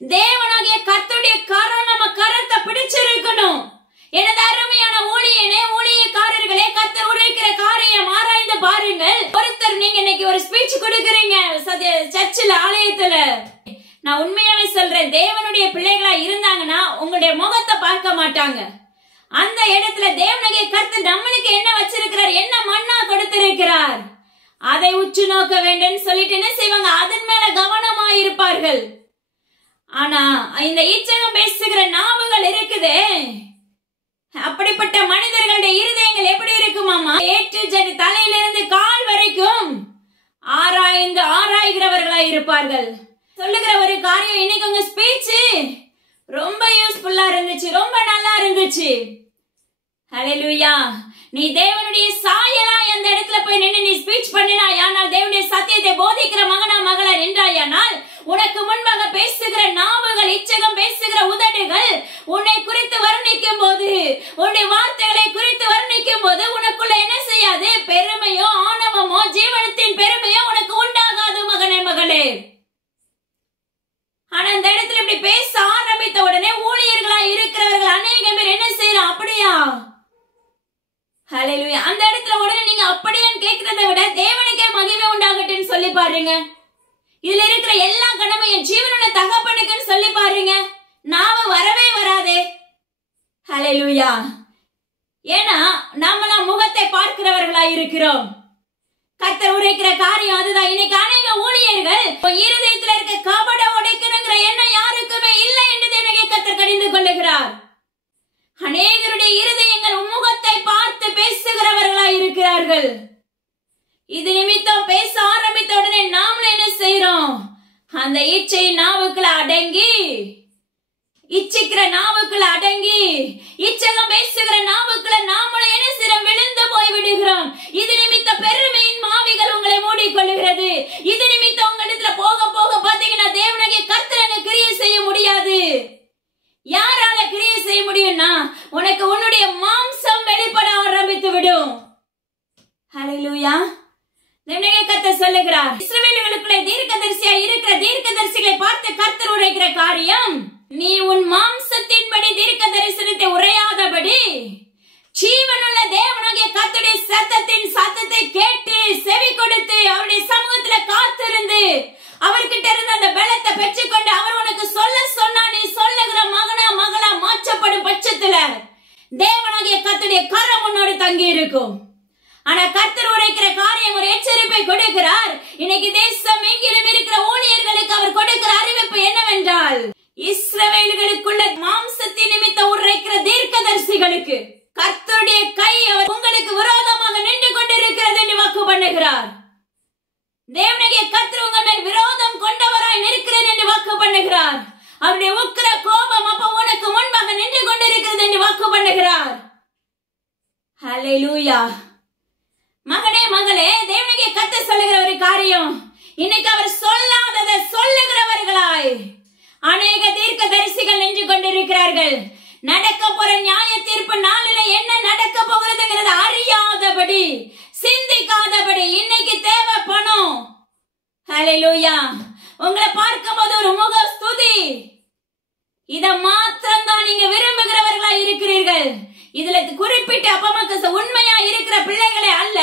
தேவனாகிய கர்த்தருடைய கரம் நம்ம கரத்தை பிடிச்சிருக்கணும். எனது அருமையான ஊழியனே, ஊழியக்காரர்களே, கர்த்தர் உரைக்கிற காரியம் ஆராய்ந்து பாருங்கள். ஒருத்தர் நீங்க இன்னைக்கு ஒரு ஸ்பீச் கொடுக்கறீங்க சர்ச்சில், ஆலயத்துல, நான் உண்மையாவே சொல்றேன், தேவனுடைய பிள்ளைகளா இருந்தாங்கன்னா உங்களுடைய முகத்தை பார்க்க மாட்டாங்க. அந்த இடத்துல தேவனாகிய கர்த்தர் நம்மளுக்கு என்ன வச்சிருக்கிறார், என்ன மண்ணா கொடுத்திருக்கிறார், அதை உற்று நோக்க வேண்டும் சொல்லிட்டு என்ன செய்வாங்க? அதன் மேல கவனமா இருப்பார்கள். ஆனா இந்த இச்சகம் பேசுகிற நாவுகள் இருக்குதே, அப்படிப்பட்ட மனிதர்களுடைய இருதயங்கள் எப்படி இருக்குமாமா? தலையிலிருந்து கால் வரைக்கும் ஆராய்கிறவர்களா இருப்பார்கள். சொல்லுகிற ஒரு காரியம், இன்னைக்கு உங்க ஸ்பீச் ரொம்ப யூஸ்ஃபுல்லா இருந்துச்சு, ரொம்ப நல்லா இருந்துச்சு. ஹல்லேலூயா. நீ தேவனுடைய சாயலா அந்த இடத்துல போய் நின்று நீ ஸ்பீச் பண்ணினாய், ஆனால் தேவனுடைய சத்தியத்தை போதிக்கிற மகனா மகளா நின்றாயானால் உனக்கு முன்பாக பேசுகிற நாவுகள், இச்சகம் பேசுகிற உதடுகள் உன்னை குறித்து வர்ணிக்கும் போது, உன்னுடைய வார்த்தைகளை குறித்து வர்ணிக்கும் போது உனக்குள்ள என்ன செய்யாது? பெருமையோ ஆணவமோ ஜீவனத்தின் பெருமையோ உனக்கு உண்டாகாது மகனே மகளே. ஆனா இந்த இடத்துல இப்படி பேச ஆரம்பித்த உடனே ஊழியர்களா இருக்கிறவர்கள் அநேகம் பேர் என்ன செய்யலாம்? அப்படியா? ஹல்லேலூயா. அந்த இடத்துல உடனே நீங்க அப்படியான்னு கேட்கிறதை விட தேவனுக்கே மகிமை உண்டாகட்டும்னு சொல்லி பாருங்க. இதுல இருக்கிற எல்லா கடமையும் ஜீவனுடைய தகப்பனுக்குன்னு சொல்லி பாருங்க. நாம வரவே வராதே. ஹல்லேலூயா. ஏன்னா நாமெல்லாம் முகத்தை பார்க்கிறவர்களா இருக்கிறோம். கர்த்தர் உரைக்கிற காரியம் அதுதான். இன்னைக்கு அநேக ஊழியர்கள் இருதயத்துல இருக்க கபட உடைக்கணுங்கிற எண்ணம் யாருக்குமே இல்லை என்று தேவனுடைய கர்த்தர் கடிந்து கொள்ளுகிறார். அநேகருடைய இருதயங்கள் முகத்தை பார்த்து பேசுகிறவர்களா இருக்கிறார்கள். இது நிமித்தம் பேச ஆரம்பித்த உடனே நாமளும் என்ன செய்யறோம்? அந்த இச்சை நாவுக்குள்ள அடங்கி, இச்சிக்கிற நாவுக்குள்ள அடங்கி, இச்சகம் பேசுகிற நாவுக்குள்ள நாமளும் என்ன செய்யறோம்? விழுந்து போய் விடுகிறோம். இது நிமித்த பெருமையின் மாவிகள் உங்களை மூடிக்கொள்ளுகிறது. இது நிமித்தம் உங்க இடத்துல போக போக பாத்தீங்கன்னா தேவனுடைய கர்த்தர் அங்க கிரியை செய்ய முடியாது. யாரால கிரியை செய்ய முடியும்னா உனக்கு உன்னுடைய மாம்சம் வெளிப்பட ஆரம்பித்து விடும். ஹல்லேலூயா. தேவனுடைய கர்த்தர் சொல்லுகிறார், இஸ்ரவேலுக்குள்ளே தீர்க்கதரிசியா இருக்கிற தீர்க்கதரிசிகளை பார்த்து கர்த்தர் உரைக்கிற காரியம், நீ உன் மாம்சத்தின்படி தீர்க்க தரிசனத்தை உரையாதபடி ஜீவனுள்ள தேவனாகிய கர்த்தருடைய சத்தத்தை கேட்டு செவி கொடுத்து அவருடைய சமூகத்துல காத்திருந்து அவர்கிட்ட இருந்து அந்த பலத்தை பெற்றுக்கொண்டு அவர் உனக்கு சொல்ல சொன்னா நீ சொல்லுகிற மகனா மகளா மாற்றப்படும் பட்சத்துல தேவனாகிய கர்த்தருடைய கரம் உன்னோடு தங்கி இருக்கும். ஆனா கர்த்தர் உரைக்கிற காரியம் ஒரு எச்சரிப்பை கொடுக்கிறார். இன்னைக்கு தேசம் எங்கிலும் இருக்கிற ஊழியர்களுக்கு அவர் கொடுக்கிற அறிவிப்பு என்னவென்றால், இஸ்ரவேலுக்குள்ள மாம்சத்தின் நிமித்தம் உரைக்கிற தீர்க்கதரிசிகளுக்கு கர்த்தருடைய கை அவர் உங்களுக்கு விரோதமாக நின்று கொண்டிருக்கிறது என்று வாக்கு பண்ணுகிறார். தேவனுடைய கர்த்தர் உங்கள் மேல் விரோதம் கொண்டவராய் நிற்கிறேன் என்று வாக்கு பண்ணுகிறார். அவருடைய உக்கிர கோபம் அப்ப உனக்கு முன்பாக நின்று கொண்டிருக்கிறது என்று வாக்கு பண்ணுகிறார். ஹல்லேலூயா. மகனே மகளே, தேவனுடைய கர்த்தர் சொல்லுகிற ஒரு காரியம், இன்னைக்கு அவர் சொல்லாததை சொல்லுகிறவர்களாய் அநேக தீர்க்க தரிசிகள் நின்று கொண்டிருக்கிறார்கள். நடக்க போற நியாய தீர்ப்பு நாளில என்ன நடக்க போகிறதுங்கிறத அறியாதபடி, சிந்திக்காதபடி இன்னைக்கு தேவை பணம். ஹல்லேலூயா. உங்களை பார்க்கும் போது ஒரு முக ஸ்துதி, இத மாத்திரம் தான் நீங்க விரும்புகிறவர்களா இருக்கிறீர்கள். இதுல குறிப்பிட்ட அப்பா உண்மையா இருக்கிற பிள்ளைகளே அல்ல,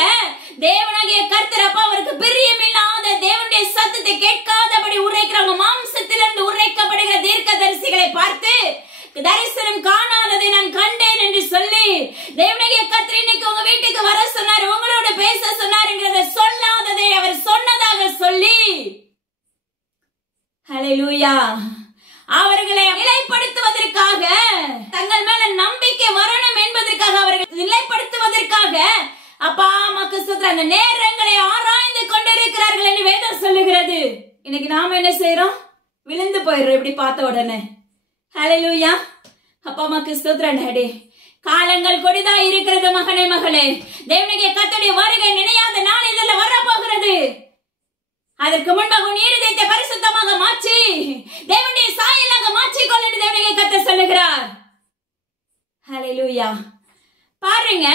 தேவனாகிய கர்த்தர் அப்பா அவருக்கு பிரியமில்லாத தேவனுடைய சத்தத்தை கேட்காதபடி உரைக்கிறவங்க மாம்சத்திலிருந்து உரைக்கப்படுகிற தீர்க்க தரிசிகளை பார்த்து தரிசனம் காணாததை நான் கண்டேன் என்று சொல்லி தேவனாகிய கர்த்தர் இன்னைக்கு உங்க வீட்டுக்கு வர சொன்னார், உங்களோட பேச சொன்னாருங்கிறத சொல்லாததை அவர் சொன்னதாக சொல்லி, ஹல்லேலூயா, அவர்களை நிலைப்படுத்துவதற்காக, தங்கள் மேல நம்பிக்கை வரணும் என்பதற்காக, அவர்கள் நிலைப்படுத்துவதற்காக அப்பா அம்மாக்கு சொல்ற அந்த நேரங்களை ஆராய்ந்து கொண்டிருக்கிறார்கள் என்று வேதம் சொல்லுகிறது. இன்னைக்கு நாம என்ன செய்யறோம்? விழுந்து போயிடுறோம் இப்படி பார்த்த உடனே. ஹல்லேலூயா. அப்பா அம்மாக்கு ஸ்தோத்திரம் டாடி. காலங்கள் கொடிதா இருக்கிறது மகனே மகளே. தேவனுடைய கர்த்தருடைய வருகை நினையாத நாள் இதில் வரப்போகிறது. அதற்கு முன்பாக உன் இருதயத்தை பரிசுத்தமாக மாற்றி தேவனுடைய சாயலாக மாற்றிக்கொள் என்று தேவனுடைய கர்த்தர் சொல்லுகிறார். ஹல்லேலூயா. பாருங்க,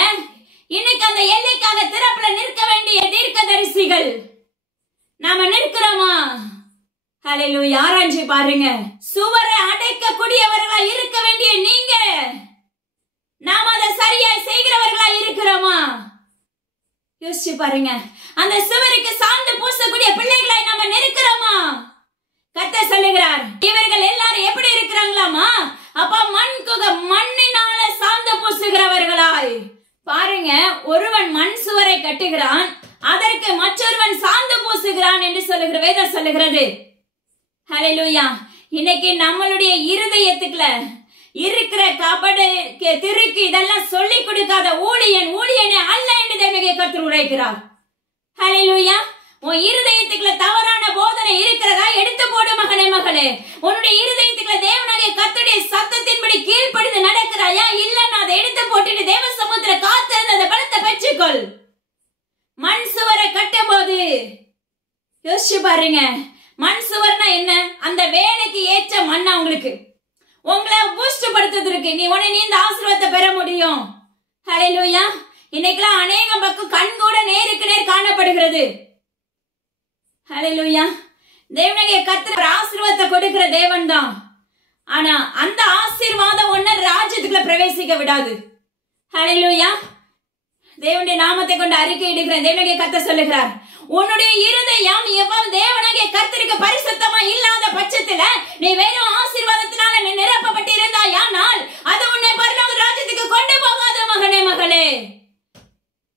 இன்னைக்கு அந்த எல்லைக்காக திறப்புல நிற்க வேண்டிய தீர்க்கதரிசிகள் நாம நிற்கிறோமா? ஹல்லேலூயா. ஆராய்ச்சி பாருங்க. சுவரை அடைக்கக்கூடியவர்களா இருக்க வேண்டிய நீங்க, நாம அதை சரியாய் செய்கிறவர்களா இருக்கிறோமா? யோசிச்சு பாருங்க. அந்த சுவருக்கு சாந்து பூசக்கூடிய பிள்ளைகளாய் நாம நிற்கிறோமா? கர்த்தர் சொல்லுகிறார், இவர்கள் எல்லாரும் எப்படி இருக்கிறாங்களாமா? அப்பா மண்ணினால சாந்து பூசுகிறவர்களாய். பாருங்க, ஒருவன் மண் சுவரை கட்டுகிறான், அதற்கு மற்றொருவன் சாந்து பூசுகிறான் என்று சொல்லுகிற வேதம் சொல்லுகிறது. ஹல்லேலூயா. இன்னைக்கு நம்மளுடைய இருதயத்துக்குள்ள இருக்கிற கபடு திருக்கு இதெல்லாம் சொல்லி கொடுக்காத ஊழியனே அல்ல என்று தேவனுடைய கர்த்தர் உரைக்கிறார். ஹல்லேலூயா. உன் இருதயத்துக்குள்ள தவறான போதனை இருக்கிறதா? எடுத்து போடு மகனே மகளே. உன்னுடைய இருதயத்துக்குள்ள தேவனுடைய கர்த்தருடைய சத்தத்தின்படி கீழ்ப்படிந்து நடக்கிறாயா? இல்ல, நான் அதை எடுத்து போட்டுட்டு தேவ காத்திருந்து அந்த பலத்தை பெற்றுக்கொள். மண் சுவரை கட்டும் போது யோசிச்சு பாருங்க, மண் சுவர்னா என்ன? அந்த வேலைக்கு ஏற்ற மண்ணா உங்களுக்கு உங்களை பூஸ்ட் படுத்துறதுக்கு நீ இந்த ஆசீர்வாதத்தை பெற முடியும். ஹல்லேலூயா. இன்னைக்கெல்லாம் அநேக பக்கம் கண் கூட நேருக்கு நேர் காணப்படுகிறது. ஹல்லேலூயா. தேவனுடைய கர்த்தர் ஆசீர்வாதத்தை கொடுக்கிற தேவன் தான். ஆனா அந்த ஆசீர்வாதம் ஒன்ன ராஜ்யத்துக்குள்ள பிரவேசிக்க விடாது. ஹல்லேலூயா. தேவனுடைய நாமத்தை கொண்டு அறிக்கை இடுகிறேன். தேவனுடைய கர்த்தர் சொல்லுகிறார், உன்னுடைய இருதயம் எப்பவும் தேவனுடைய கர்த்தருக்கு பரிசுத்தமா இல்லாத பட்சத்துல நீ வெறும் ஆசீர்வாதத்தினால நீ நிரப்பப்பட்டு இருந்தாயானால் அது உன்னை பரலோக ராஜ்யத்துக்கு கொண்டு போகாத மகனே மகளே.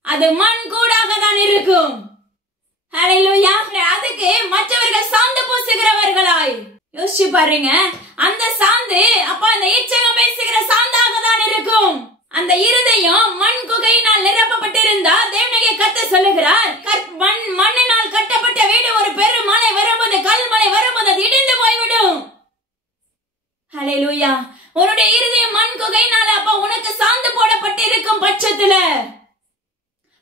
அது மண் கூடாக தான் இருக்கும். ஹல்லேலூயா. அதுக்கு மற்றவர்கள் சாந்து பூசுகிறவர்களாய் யோசிச்சு பாருங்க. அந்த சாந்து அப்ப அந்த இச்சகம் பேசுகிற சாந்தாக தான் இருக்கும். அந்த இருதயம் மண் குகையினால் நிரப்பப்பட்டிருந்தா தேவனுடைய கர்த்தர் சொல்லுகிறார், மண்ணினால் கட்டப்பட்ட வீடு ஒரு பெரும் மழை வரும்போது, கல்மழை வரும்போது அது இடிந்து போய்விடும். ஹல்லேலூயா. உன்னுடைய இருதயம் மண் குகையினால அப்ப உனக்கு சாந்து போடப்பட்டிருக்கும் பட்சத்துல,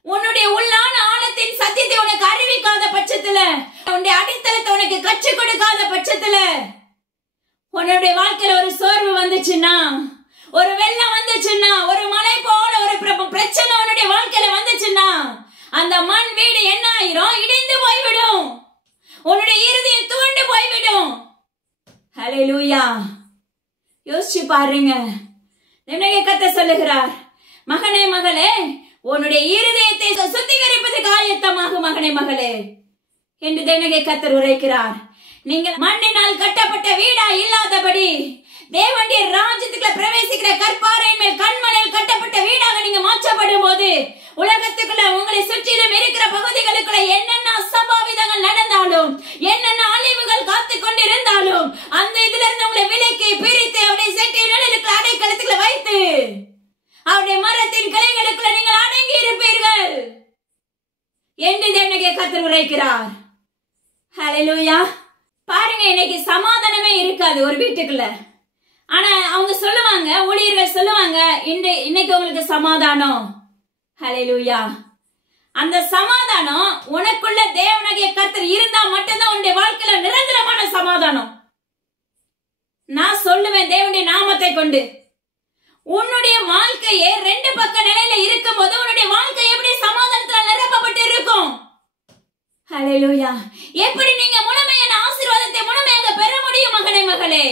உன்னுடைய உள்ளான ஆழத்தின் சத்தியத்தை உனக்கு அறிவிக்காத பட்சத்துல, உன்னுடைய அடித்தளத்தை உனக்கு கற்றுக் கொடுக்காத பட்சத்துல, உன்னுடைய வாழ்க்கையில ஒரு சோர்வு வந்துச்சுன்னா, ஒரு வெள்ளம் வந்துச்சுன்னா, ஒரு மழை போல ஒரு பிரச்சனை உன்னுடைய வாழ்க்கையில வந்துச்சுன்னா, அந்த மண் வீடு என்ன ஆயிரும்? இடிந்து போய்விடும். உன்னுடைய இருதயம் தூண்டு போய்விடும். ஹல்லேலூயா. யோசிச்சு பாருங்க. தேவனுடைய கர்த்தர் சொல்லுகிறார், மகனே மகளே, உன்னுடைய இருதயத்தை சுத்திகரிப்பதற்கு ஆயத்தமாக மகனே மகளே என்று தேவனுடைய கர்த்தர் உரைக்கிறார். நீங்கள் மண்ணினால் கட்டப்பட்ட வீடா இல்லாதபடி தேவனுடைய ராஜ்யத்துக்குள்ள பிரவேசிக்கிற கற்பாறையின் மேல் கண்மலையில் கட்டப்பட்ட வீடாக நீங்க மாற்றப்படும் போது, உலகத்துக்குள்ள உங்களை சுற்றிலும் இருக்கிற பகுதிகளுக்குள்ள என்னென்ன அசம்பாவிதங்கள் நடந்தாலும், என்னென்ன அழிவுகள் காத்து கொண்டிருந்தாலும், அந்த இதுல இருந்து உங்களை விலக்கி பிரித்து அவருடைய செட்டி நிழலுக்கு அடைக்கலத்துக்குள்ள வைத்து அவருடைய மரத்தின் கிளைகளுக்குள்ள நீங்கள் அடங்கி இருப்பீர்கள் என்று தேவனுடைய கர்த்தர் உரைக்கிறார். ஹல்லேலூயா. பாருங்க, இன்னைக்கு சமாதானமே இருக்காது ஒரு வீட்டுக்குள்ள. ஆனா அவங்க சொல்லுவாங்க, ஊழியர்கள் சொல்லுவாங்க, இன்னைக்கு உங்களுக்கு சமாதானம். ஹல்லேலூயா. அந்த சமாதானம் உனக்குள்ள தேவனுடைய கர்த்தர் இருந்தா மட்டும்தான் உன்னுடைய வாழ்க்கையில நிரந்தரமான சமாதானம். நான் சொல்லுவேன் தேவனுடைய நாமத்தை கொண்டு, உன்னுடைய வாழ்க்கையே ரெண்டு பக்க நிலையில இருக்கும் போது உன்னுடைய வாழ்க்கை எப்படி சமாதானத்தில் நிரப்பப்பட்டு இருக்கும்? ஹல்லேலூயா. எப்படி நீங்க முழுமையான ஆசீர்வாதத்தை முழுமையாக பெற முடியும் மகனே மகளே?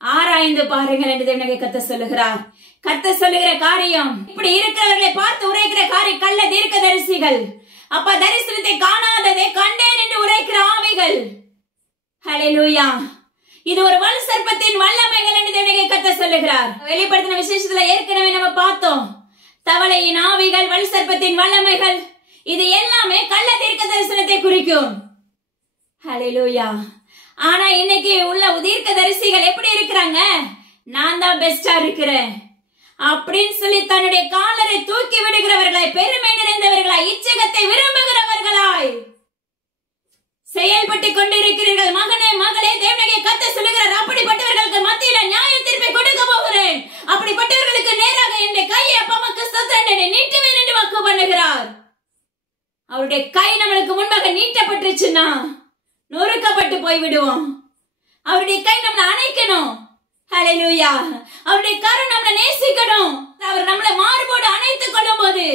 ஆராய்ந்து பாருங்கள் என்று தேவனுடைய கர்த்தர் சொல்லுகிறார். கர்த்தர் சொல்லுகிற காரியம், இப்படி இருக்கிறவர்களை பார்த்து உரைக்கிற காரியம் கள்ள தீர்க்கதரிசிகள். அப்ப தரிசனத்தை காணாததை கண்டேன் என்று உரைக்கிற ஆவிகள். ஹல்லேலூயா. இது ஒரு வலு சர்ப்பத்தின் வல்லமைகள் என்று தேவனுடைய கர்த்தர் சொல்லுகிறார். வெளிப்படுத்தின விசேஷத்துல ஏற்கனவே நம்ம பார்த்தோம். தவளையின் ஆவிகள், வலு சர்ப்பத்தின் வல்லமைகள், இது எல்லாமே கள்ள தீர்க்க தரிசனத்தை குறிக்கும். ஹல்லேலூயா. ஆனா இன்னைக்கு உள்ள தீர்க்க தரிசிகள் எப்படி இருக்கிறாங்க? நான் தான் பெஸ்டா இருக்கிறேன் அப்படின்னு சொல்லி தன்னுடைய காலரை தூக்கி விடுகிறவர்களாய், பெருமை நிறைந்தவர்களாய், இச்சகத்தை விரும்புகிறவர்களாய் செயல்பட்டு கொண்டிருக்கிறீர்கள். மகனே மகளே, தேவனுடைய கர்த்தர் சொல்லுகிறார், அப்படிப்பட்டவர்களுக்கு மத்தியில நியாய தீர்ப்பை கொடுக்க போகிறேன். அப்படிப்பட்டவர்களுக்கு நேராக என்னுடைய கையை அப்பமக்கு ஸ்தோத்திரம் நீட்டுவேன் என்று வாக்கு பண்ணுகிறார். அவருடைய கை நம்மளுக்கு முன்பாக நீட்டப்பட்டுச்சுன்னா நொறுக்கப்பட்டு போய்விடுவோம். அவருடைய கை நம்மளை அணைக்கணும். ஹல்லேலூயா. அவருடைய கரம் நம்மளை நேசிக்கணும். அவர் நம்மளை மார்போடு அணைத்துக் கொள்ளும் போது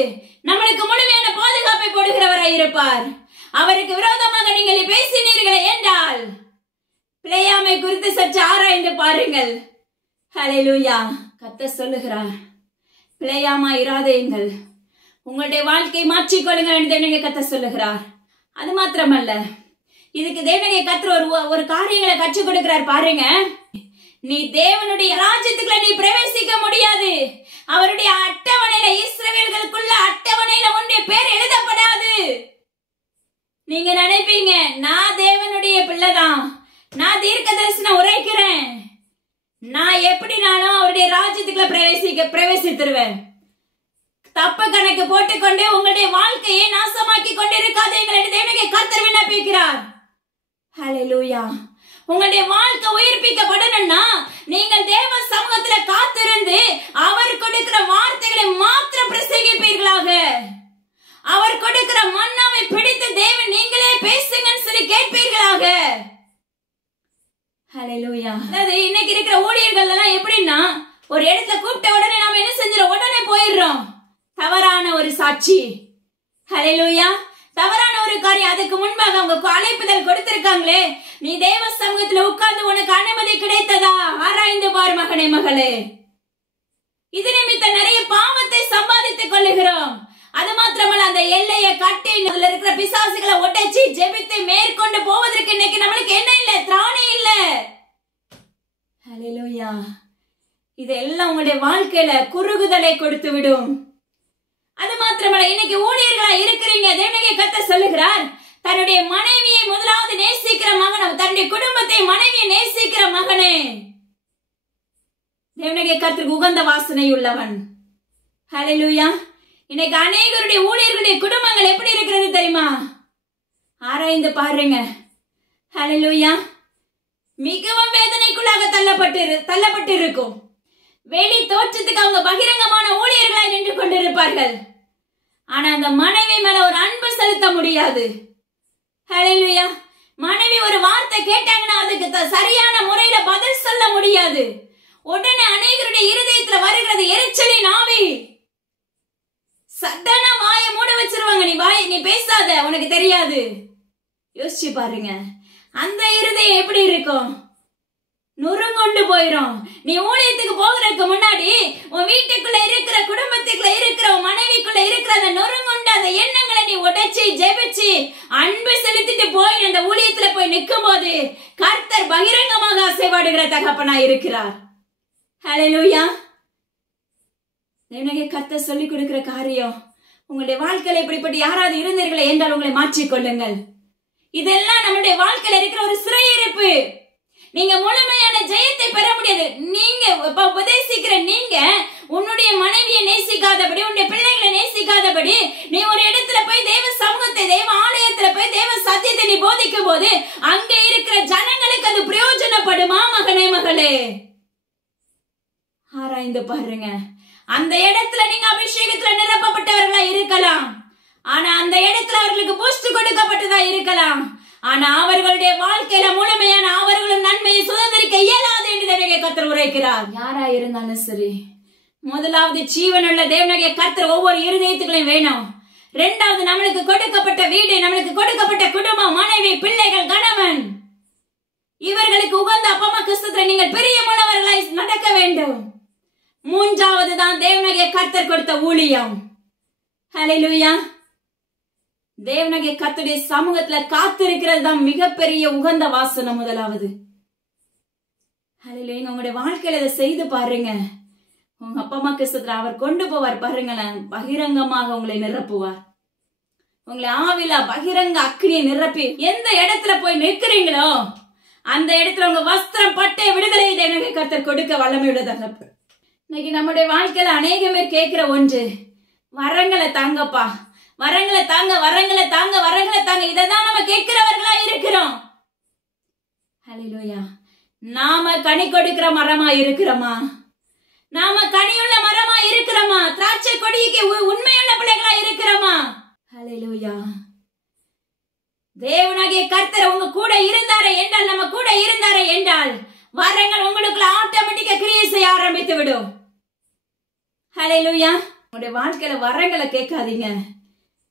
நம்மளுக்கு முழுமையான பாதுகாப்பை போடுகிறவராய் இருப்பார். அவருக்கு விரோதமாக நீங்கள் பேசினீர்களே என்றால் பிளேயாமை குறித்து சற்று ஆராய்ந்து பாருங்கள். ஹல்லேலூயா. கர்த்தர் சொல்லுகிறார், பிளேயாமா இராதேங்கள், உங்களுடைய வாழ்க்கையை மாற்றிக்கொள்ளுங்கள் என்று தேவனுடைய கர்த்தர் சொல்லுகிறார். அது மாத்திரமல்ல, இதுக்கு தேவனுடைய கர்த்தர் ஒரு காரியங்களை கற்றுக் கொடுக்கிறார். பாருங்க, நீ தேவனுடைய ராஜ்யத்துக்குள்ள நீ பிரவேசிக்க முடியாது. அவருடைய அட்டவணையில, இஸ்ரவேல்களுக்குள்ள அட்டவணையில உன்னுடைய பேர் எழுதப்படாது. நீங்க நினைப்பீங்க, நான் தேவனுடைய பிள்ளைதான், நான் தீர்க்க தரிசனம் உரைக்கிறேன், நான் எப்படினாலும் அவருடைய ராஜ்யத்துக்குள்ள பிரவேசித்துருவேன். தப்பு கணக்கு போட்டுக்கொண்டு உங்களுடைய வாழ்க்கையை நாசமாக்கி கொண்டிருக்காதீர்கள் என்று தேவனுடைய கர்த்தர் விண்ணப்பிக்கிறார். ஹல்லேலூயா. உங்களுடைய வாழ்க்கை உயிர்ப்பிக்கப்படணும்னா நீங்கள் தேவ சமூகத்துல காத்திருந்து அவர் கொடுக்கிற வார்த்தைகளை மாத்திரம் பிரசங்கி தேவன் நீங்களே பேசுங்கன்னு சொல்லி கேட்பீர்களாக. ஹல்லேலூயா. அதாவது இன்னைக்கு இருக்கிற ஊழியர்கள் எல்லாம் எப்படின்னா, ஒரு இடத்துல கூப்பிட்ட உடனே நாம என்ன செஞ்சிரோம், உடனே போயிடுறோம். தவறான ஒரு சாட்சி. ஹல்லேலூயா. தவறான ஒரு காரியம். அதுக்கு முன்பாக அவங்க அழைப்புதல் கொடுத்திருக்காங்களே, நீ தேவ சமூகத்துல உட்கார்ந்து உனக்கு அனுமதி கிடைத்ததா, ஆராய்ந்து பார் மகனே மகளே. இது நிமித்தம் நிறைய பாவத்தை சம்பாதித்துக் கொள்ளுகிறோம். அது மாத்திரமல்ல, அந்த எல்லையை கட்டி அதுல இருக்கிற பிசாசுகளை ஒட்டச்சி ஜெபித்து மேற்கொண்டு போவதற்கு இன்னைக்கு நம்மளுக்கு என்ன இல்ல, திராணி இல்ல. ஹல்லேலூயா. இதெல்லாம் உங்களுடைய வாழ்க்கையில குறுகுதலை கொடுத்து விடும். அது மாத்திரமல்ல, இன்னைக்கு ஊழியர்களா இருக்கிறீங்க, தேவனுடைய கர்த்தர் சொல்லுகிறார், தன்னுடைய மனைவியை முதலாவது நேசிக்கிற மகன், தன்னுடைய குடும்பத்தை மனைவியை நேசிக்கிற மகனே தேவனுடைய கர்த்தருக்கு உகந்த வாசனை உள்ளவன். ஹல்லேலூயா. இன்னைக்கு அநேகருடைய ஊழியர்களுடைய குடும்பங்கள் எப்படி இருக்கிறது தெரியுமா? ஆராய்ந்து பாருங்க. ஹல்லேலூயா. மிகவும் வேதனைக்குள்ளாக தள்ளப்பட்டு இருக்கும். வெளி தோற்றத்துக்கு அவங்க பகிரங்கமான ஊழியர்களாய் நின்று கொண்டிருப்பார்கள். ஆனா அந்த மனைவி மேல ஒரு அன்பு செலுத்த முடியாது. ஹல்லேலூயா. மனைவி ஒரு வார்த்தை கேட்டாங்கன்னா அதுக்கு சரியான முறையில பதில் சொல்ல முடியாது. உடனே அநேகருடைய இருதயத்துல வருகிறது எரிச்சலின் ஆவி. சட்டனா வாயை மூட வச்சிருவாங்க. நீ பேசாத, உனக்கு தெரியாது. யோசிச்சு பாருங்க, அந்த இருதயம் எப்படி இருக்கும்? நுறுங்கொண்டு போயிரும். நீ ஊழியத்துக்கு போகிறதுக்கு முன்னாடி உன் வீட்டுக்குள்ள இருக்கிற, குடும்பத்துக்குள்ள இருக்கிற, உன் மனைவிக்குள்ள இருக்கிற அந்த நுறுங்குண்ட அந்த எண்ணங்களை நீ உடைச்சி ஜெபிச்சு அன்பு செலுத்திட்டு போய் அந்த ஊழியத்துல போய் நிற்கும் போது கர்த்தர் பகிரங்கமாக அசைவாடுகிற தகப்பனா இருக்கிறார். ஹல்லேலூயா. எனக்கு கர்த்தர் சொல்லிக் கொடுக்கிற காரியம், உங்களுடைய வாழ்க்கையில இப்படிப்பட்ட யாராவது இருந்தீர்களே என்றால் உங்களை மாற்றிக்கொள்ளுங்கள். இதெல்லாம் நம்முடைய வாழ்க்கையில இருக்கிற ஒரு சிறையிருப்பு. நீங்க முழுமையான ஜெயத்தை பெற முடியாது. நீங்க உபதேசிக்கிற நீங்க உன்னுடைய மனைவியை நேசிக்காதபடி, உன்னுடைய பிள்ளைகளை நேசிக்காதபடி நீ ஒரு இடத்துல போய் தேவ சமூகத்தை, தேவ ஆலயத்துல போய் தேவ சத்தியத்தை நீ போதிக்கும் போது அங்க இருக்கிற ஜனங்களுக்கு அது பிரயோஜனப்படுமா மகனே மகளே? ஆராய்ந்து பாருங்க. அந்த இடத்துல நீங்க அபிஷேகத்துல நிரப்பப்பட்டவர்களா இருக்கலாம். ஆனா அந்த இடத்துல அவர்களுக்கு பூஸ்ட் கொடுக்கப்பட்டதா இருக்கலாம். ஆனா அவர்களுடைய வாழ்க்கையில முழுமையான அவர்களும் நன்மையை சுதந்திரிக்க இயலாது என்று தேவனுடைய கர்த்தர் உரைக்கிறார். யாரா இருந்தாலும் சரி, முதலாவது ஜீவனுள்ள தேவனுடைய கர்த்தர் ஒவ்வொரு இருதயத்துக்குள்ளும் வேணும். இரண்டாவது, நம்மளுக்கு கொடுக்கப்பட்ட வீடு, நம்மளுக்கு கொடுக்கப்பட்ட குடும்பம், மனைவி, பிள்ளைகள், கணவன், இவர்களுக்கு உகந்த அப்பா அம்மா கிறிஸ்துவுல நீங்கள் பிரியமானவர்களாய் நடக்க வேண்டும். மூன்றாவது தான் தேவனுடைய கர்த்தர் கொடுத்த ஊழியம். ஹல்லேலூயா. தேவனுடைய கர்த்தருடைய சமூகத்துல காத்திருக்கிறது தான் மிகப்பெரிய உகந்த வாசனம். முதலாவது ஹல்லேலூயா. உங்களுடைய வாழ்க்கையில இதை செய்து பாருங்க. உங்க அப்பா அம்மா கிறிஸ்துவுல அவர் கொண்டு போவார். பாருங்களேன், பகிரங்கமாக உங்களை நிரப்புவார். உங்களை ஆவில பகிரங்க அக்கினியை நிரப்பி எந்த இடத்துல போய் நிற்கிறீங்களோ அந்த இடத்துல உங்க வஸ்திரம் பட்டை விடுதலை தேவனுடைய கர்த்தர் கொடுக்க வல்லமை உள்ளதாக. இன்னைக்கு நம்முடைய வாழ்க்கையில அநேக பேர் கேட்கிற ஒன்று, வரங்களை தாங்கப்பா, வரங்களை தாங்க, வரங்களை தாங்க, வரங்களை தாங்க. இதான் நம்ம கேட்கிறவர்களா இருக்கிறோம். ஹல்லேலூயா. நாம கனி கொடுக்கிற மரமா இருக்கிறோமா? நாம கனியுள்ள மரமா இருக்கிறோமா? திராட்சை கொடிக்கு உண்மையுள்ள பிள்ளைகளா இருக்கிறோமா? ஹல்லேலூயா. தேவனாகிய கர்த்தர் உங்க கூட இருந்தாரே என்றால், நம்ம கூட இருந்தாரே என்றால் வரங்கள் உங்களுக்குள்ள ஆட்டோமேட்டிக்கா கிரியை செய்ய ஆரம்பித்து விடும். ஹல்லேலூயா. உங்களுடைய வாழ்க்கையில வரங்களை கேட்காதீங்க.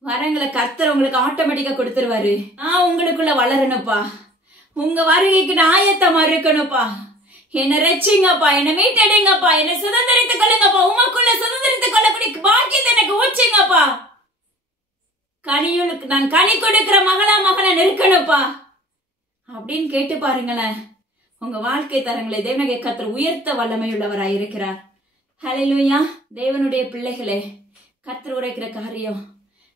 வரங்களை கர்த்தர் உங்களுக்கு ஆட்டோமேட்டிக்கா கொடுத்துருவாரு. உங்களுக்குள்ள வளரணுப்பா, உங்க வருகைக்கு நான் ஆயத்தமா இருக்கணும்ப்பா. என்ன ரட்சிங்கப்பா, என்ன மீட்டெடுங்கப்பா, என்ன சுதந்திரித்துக் கொள்ளுங்கப்பா, உமக்குள்ள சுதந்திரித்துக் கொள்ளக்கூடிய பாக்கியத்தை எனக்கு ஊச்சுங்கப்பா. கனியுளுக்கு நான் கனி கொடுக்கிற மகனா இருக்கணும்ப்பா அப்படின்னு கேட்டு பாருங்களேன். உங்க வாழ்க்கை தரங்களை தேவனுடைய கர்த்தர் உயர்த்த வல்லமையுள்ளவராய் இருக்கிறார். ஹல்லேலூயா. தேவனுடைய பிள்ளைகளே, கர்த்தர் உரைக்கிற காரியம்,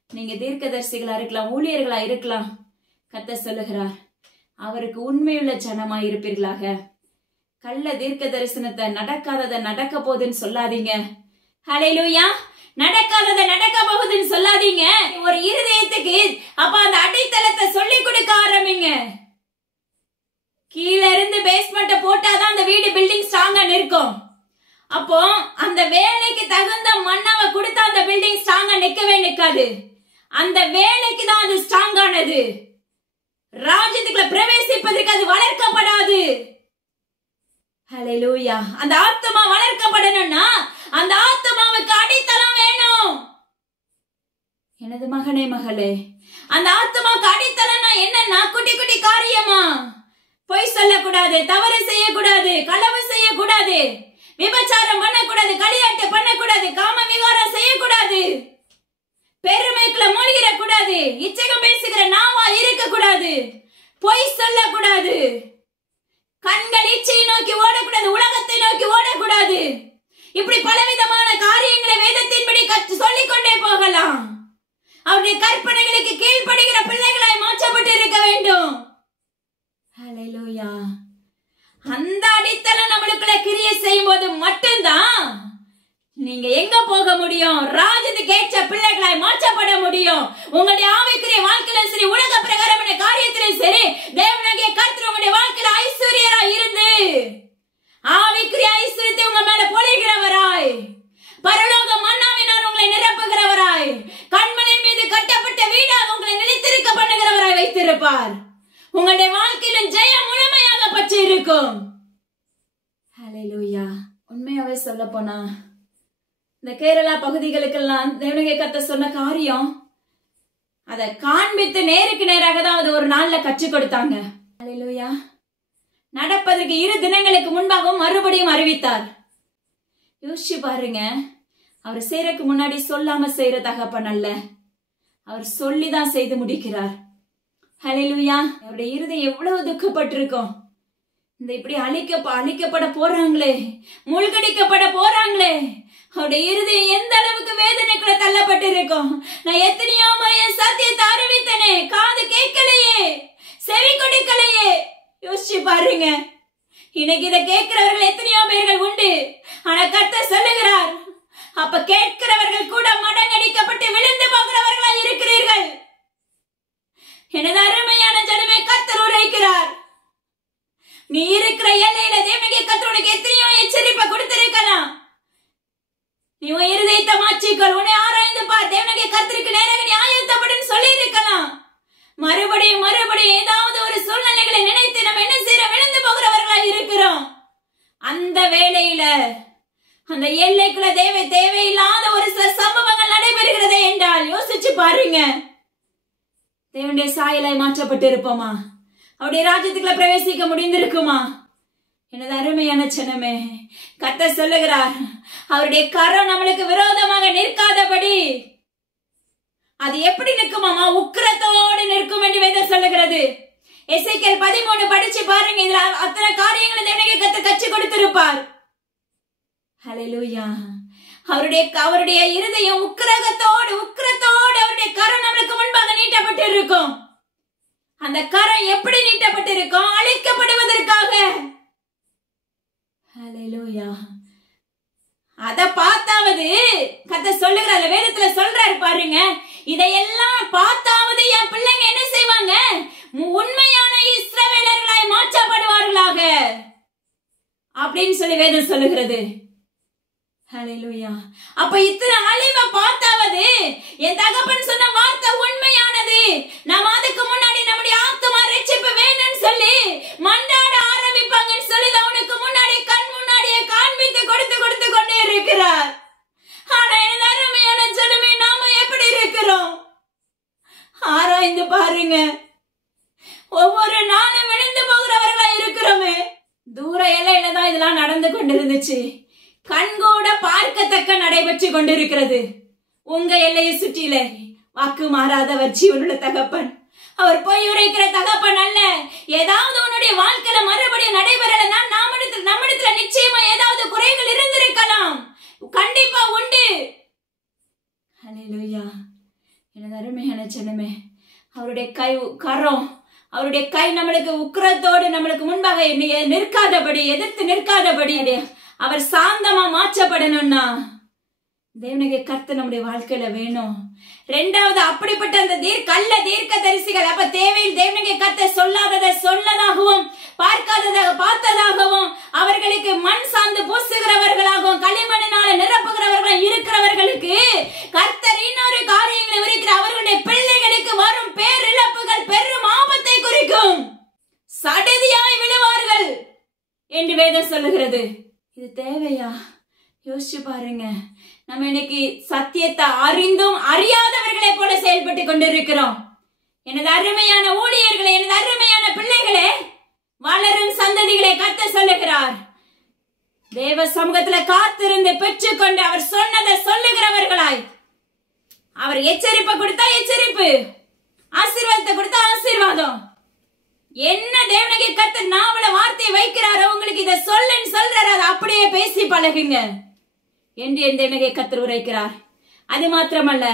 நீங்க தீர்க்கதரிசிகளா இருக்கலாம், ஊழியர்களா இருக்கலாம். கர்த்தர் சொல்லுகிறார், அவருக்கு உண்மையுள்ள ஜனமாய் இருப்பீர்களாக. கள்ள தீர்க்க தரிசனத்தை நடக்காததை நடக்க போகுதுன்னு சொல்லாதீங்க. ஹல்லேலூயா. நடக்காததை நடக்க போகுதுன்னு சொல்லாதீங்க. ஒரு இருதயத்துக்கு அப்ப அந்த அடித்தளத்தை சொல்லி கொடுக்க ஆரம்பிங்க. கீழே இருந்து பேஸ்மெண்ட் போட்டாதான் அந்த வீடு பில்டிங் ஸ்ட்ராங்கா நிற்கும். அப்போ அந்த வேலைக்கு தகுந்த மண்ணாவை கொடுத்தா அந்த பில்டிங் ஸ்ட்ராங்கா நிக்கவே நிக்காது. அந்த வேலைக்கு தான் அது ஸ்ட்ராங் ஆனது. ராஜ்யத்துக்குள்ள பிரவேசிப்பதற்கு அது வளர்க்கப்படாது. ஹல்லேலூயா. அந்த ஆத்மா வளர்க்கப்படணும்னா அந்த ஆத்மாவுக்கு அடித்தளம் வேணும். எனது மகனே மகளே, அந்த ஆத்மாவுக்கு அடித்தளம்னா என்னன்னா குட்டி குட்டி காரியமா? பொய் சொல்லக்கூடாது, தவறு செய்யக்கூடாது, களவு செய்யக்கூடாது, விபச்சாரம் பண்ணக்கூடாது, களியாட்டு பண்ணக்கூடாது, காம விகாரம் செய்யக்கூடாது, பெருமைக்குள்ள மூழ்கிட கூடாது, இச்சகம் பேசுகிற நாவா இருக்க கூடாது, பொய் சொல்லக்கூடாது, கண்கள் இச்சையை நோக்கி ஓடக்கூடாது, உலகத்தை நோக்கி ஓடக்கூடாது. இப்படி பலவிதமான காரியங்களை வேதத்தின்படி சொல்லிக் கொண்டே போகலாம். அவருடைய கற்பனைகளுக்கு கீழ்ப்படுகிற பிள்ளைகளாய் மாற்றப்பட்டு இருக்க வேண்டும். ஹல்லேலூயா. அந்த அடித்தளம் நம்மளுக்குள்ள கிரியை செய்யும் போது மட்டும்தான் நீங்க எங்க போக முடியும்? ராஜ்யத்துக்கு ஏற்ற பிள்ளைகளாய் மாற்றப்பட முடியும். உங்களுடைய ஆவிக்குரிய வாழ்க்கையிலும் சரி, உலக பிரகாரமான காரியத்திலும் சரி, தேவனாகிய கர்த்தர் உங்களுடைய வாழ்க்கையில ஐஸ்வர்யரா இருந்து ஆவிக்குரிய ஐஸ்வர்யத்தை உங்க மேல பொழிகிறவராய், பரலோக மன்னாவினால் உங்களை நிரப்புகிறவராய், கண்மலையின் மீது கட்டப்பட்ட வீடாக உங்களை நிலைத்திருக்க பண்ணுகிறவராய் வைத்திருப்பார். உங்களுடைய வாழ்க்கையிலும் ஜெயம் முழுமையாக பற்றி இருக்கும். ஹல்லேலூயா. உண்மையாவே சொல்ல போனா இந்த கேரளா பகுதிகளுக்கெல்லாம் தேவனுடைய கர்த்தர் சொன்ன காரியம் அதை காண்பித்து நேருக்கு நேராக தான் அது ஒரு நாள்ல கற்றுக் கொடுத்தாங்க. ஹல்லேலூயா. நடப்பதற்கு 2 தினங்களுக்கு முன்பாகவும் மறுபடியும் அறிவித்தார். யோசிச்சு பாருங்க, அவர் செய்யறதுக்கு முன்னாடி சொல்லாம செய்யற தகப்பன் அல்ல, அவர் சொல்லிதான் செய்து முடிக்கிறார். ஹல்லேலூயா. அவருடைய இருதயம் எவ்வளவு துக்கப்பட்டிருக்கும். இந்த இப்படி அழிக்கப்பட போறாங்களே, மூழ்கடிக்கப்பட போறாங்களே, அவருடைய இருதயம் எந்த அளவுக்கு வேதனைக்குள்ள தள்ளப்பட்டு இருக்கும். நான் எத்தனையோ என் சத்தியத்தை அறிவித்தனே, காது கேட்கலையே, செவி கொடுக்கலையே. யோசிச்சு பாருங்க, இன்னைக்கு இதை கேட்கிறவர்கள் எத்தனையோ பேர்கள் உண்டு. ஆனா கர்த்தர் சொல்லுகிறார், அப்ப கேட்கிறவர்கள் கூட மடங்கடிக்கப்பட்டு விழுந்து போகிறவர்களா இருக்கிறீர்கள். எனது அருமையான ஜனமே, கர்த்தர் உரைக்கிறார், நீ இருக்கிற எல்லையில தேவனுடைய கர்த்தர் உனக்கு எத்தனையோ எச்சரிப்பை கொடுத்திருக்கலாம். நீ உன் இருதயத்தை மாற்றிக்கொள், உன்னை ஆராய்ந்து பார், தேவனுடைய கர்த்தருக்கு நேராக நீ ஆயத்தப்படும் சொல்லி இருக்கலாம். மறுபடியும் ஏதாவது ஒரு சூழ்நிலைகளை நினைத்து நம்ம என்ன செய்யற விழுந்து போகிறவர்களா இருக்கிறோம். அந்த வேளையில அந்த எல்லைக்குள்ள தேவையில்லாத ஒரு சில சம்பவங்கள் நடைபெறுகிறதே என்றால் யோசிச்சு பாருங்க, தேவனுடைய சாயலாய் மாற்றப்பட்டு இருப்போமா? அவருடைய ராஜ்யத்துக்குள்ள பிரவேசிக்க முடிந்திருக்குமா? எனது அருமையான ஜனமே, கர்த்தர் சொல்லுகிறார், அவருடைய கரம் நம்மளுக்கு விரோதமாக நிற்காதபடி அது எப்படி நிற்குமாமா? உக்கிரத்தோடு நிற்கும் என்று வேதம் சொல்லுகிறது. எசேக்கியேல் 13 படிச்சு பாருங்க, இதுல அத்தனை காரியங்களை தேவனுடைய கர்த்தர் கற்றுக் கொடுத்திருப்பார். ஹல்லேலூயா. அவருடைய இருதயம் உக்கிரத்தோடு அவருடைய கரம் நம்மளுக்கு முன்பாக நீட்டப்பட்டு இருக்கும். அந்த கரம் எப்படி நீட்டப்பட்டு இருக்கும்? அழிக்கப்படுவதற்காக. ஹல்லேலூயா. அத பார்த்தாவது கர்த்தர் சொல்லுகிறார், வேதத்துல சொல்றாரு பாருங்க, இதையெல்லாம் பார்த்தாவது என் பிள்ளைங்க என்ன செய்வாங்க? உண்மையான இஸ்ரவேலர்களாய் மாற்றப்படுவார்களாக அப்படின்னு சொல்லி வேதம் சொல்லுகிறது. ஹல்லேலூயா. அப்ப இத்தனை அழிவை பார்த்தாவது என் தகப்பன் சொன்ன வார்த்தை உண்மையானது. நாம் அதுக்கு முன்னாடி நம்முடைய ஆத்துமா ரட்சிப்பு வேணும்னு சொல்லி மண்டாட ஆரம்பிப்பாங்கன்னு சொல்லி அவனுக்கு முன்னாடி கண் முன்னாடியே காண்பித்து கொடுத்து கொண்டே இருக்கிறார். ஆனா எனது அருமையான ஜனமே, நாம எப்படி இருக்கிறோம்? ஆராய்ந்து பாருங்க. ஒவ்வொரு நாளும் விழுந்து போகிறவர்களா இருக்கிறோமே. தூர எல்லையில தான் இதெல்லாம் நடந்து கொண்டிருந்துச்சு. கண்கூட பார்க்கத்தக்க நடைபெற்று கொண்டிருக்கிறது. உங்க எல்லையை சுற்றில வாக்கு மாறாதவர் ஜீவனுள்ள தகப்பன். அவர் போய் உரைக்கிற தகப்பன் அல்ல. ஏதாவது உன்னுடைய வாழ்க்கையில மறுபடியும் நடைபெறலன்னா நம்மிடத்துல நிச்சயமா ஏதாவது குறைகள் இருந்திருக்கலாம். கண்டிப்பா உண்டு. ஹல்லேலூயா. எனது அருமையான ஜனமே, அவருடைய கரம், அவருடைய கை நம்மளுக்கு உக்கிரத்தோடு நம்மளுக்கு முன்பாக நிற்காதபடி, எதிர்த்து நிற்காதபடி அவர் சாந்தமா மாற்றப்படணும்னா தேவனுடைய கர்த்தர் நம்முடைய வாழ்க்கையில வேணும். 2வது, அப்படிப்பட்ட அந்த கள்ள தீர்க்க தரிசிகள் அப்ப தேவையில் தேவனுடைய கர்த்தர் சொல்லாததை சொல்லதாகவும் பார்க்காததாக பார்த்ததாகவும் அவர்களுக்கு மண் சார்ந்து பூசுகிறவர்களாகவும் களிமண்ணினால நிரப்புகிறவர்களாக இருக்கிறவர்களுக்கு கர்த்தர் இன்னொரு காரியங்களை விரிக்கிற அவர்களுடைய ஹalleluya. யோசிச்சு பாருங்க, நம்ம இன்னைக்கு சத்தியத்தை அறிந்தும் அறியாதவர்களை போல செயல்பட்டு கொண்டிருக்கிறோம். எனது அருமையான ஊழியர்களே, எனது அருமையான பிள்ளைகளே, வளரும் சந்ததிகளை கர்த்தர் சொல்லுகிறார், தேவ சமூகத்துல காத்திருந்து பெற்றுக்கொண்டு அவர் சொன்னதை சொல்லுகிறவர்களாய், அவர் எச்சரிப்பை கொடுத்தா எச்சரிப்பு, ஆசீர்வாதத்தை கொடுத்தா ஆசீர்வாதம். என்ன தேவனுடைய கர்த்தர் நாவல வார்த்தையை வைக்கிறாரோ, உங்களுக்கு இதை சொல்லுன்னு சொல்றாரு, அதை அப்படியே பேசி பழகுங்க என்று என் தேவனுடைய கர்த்தர் உரைக்கிறார். அது மாத்திரமல்ல,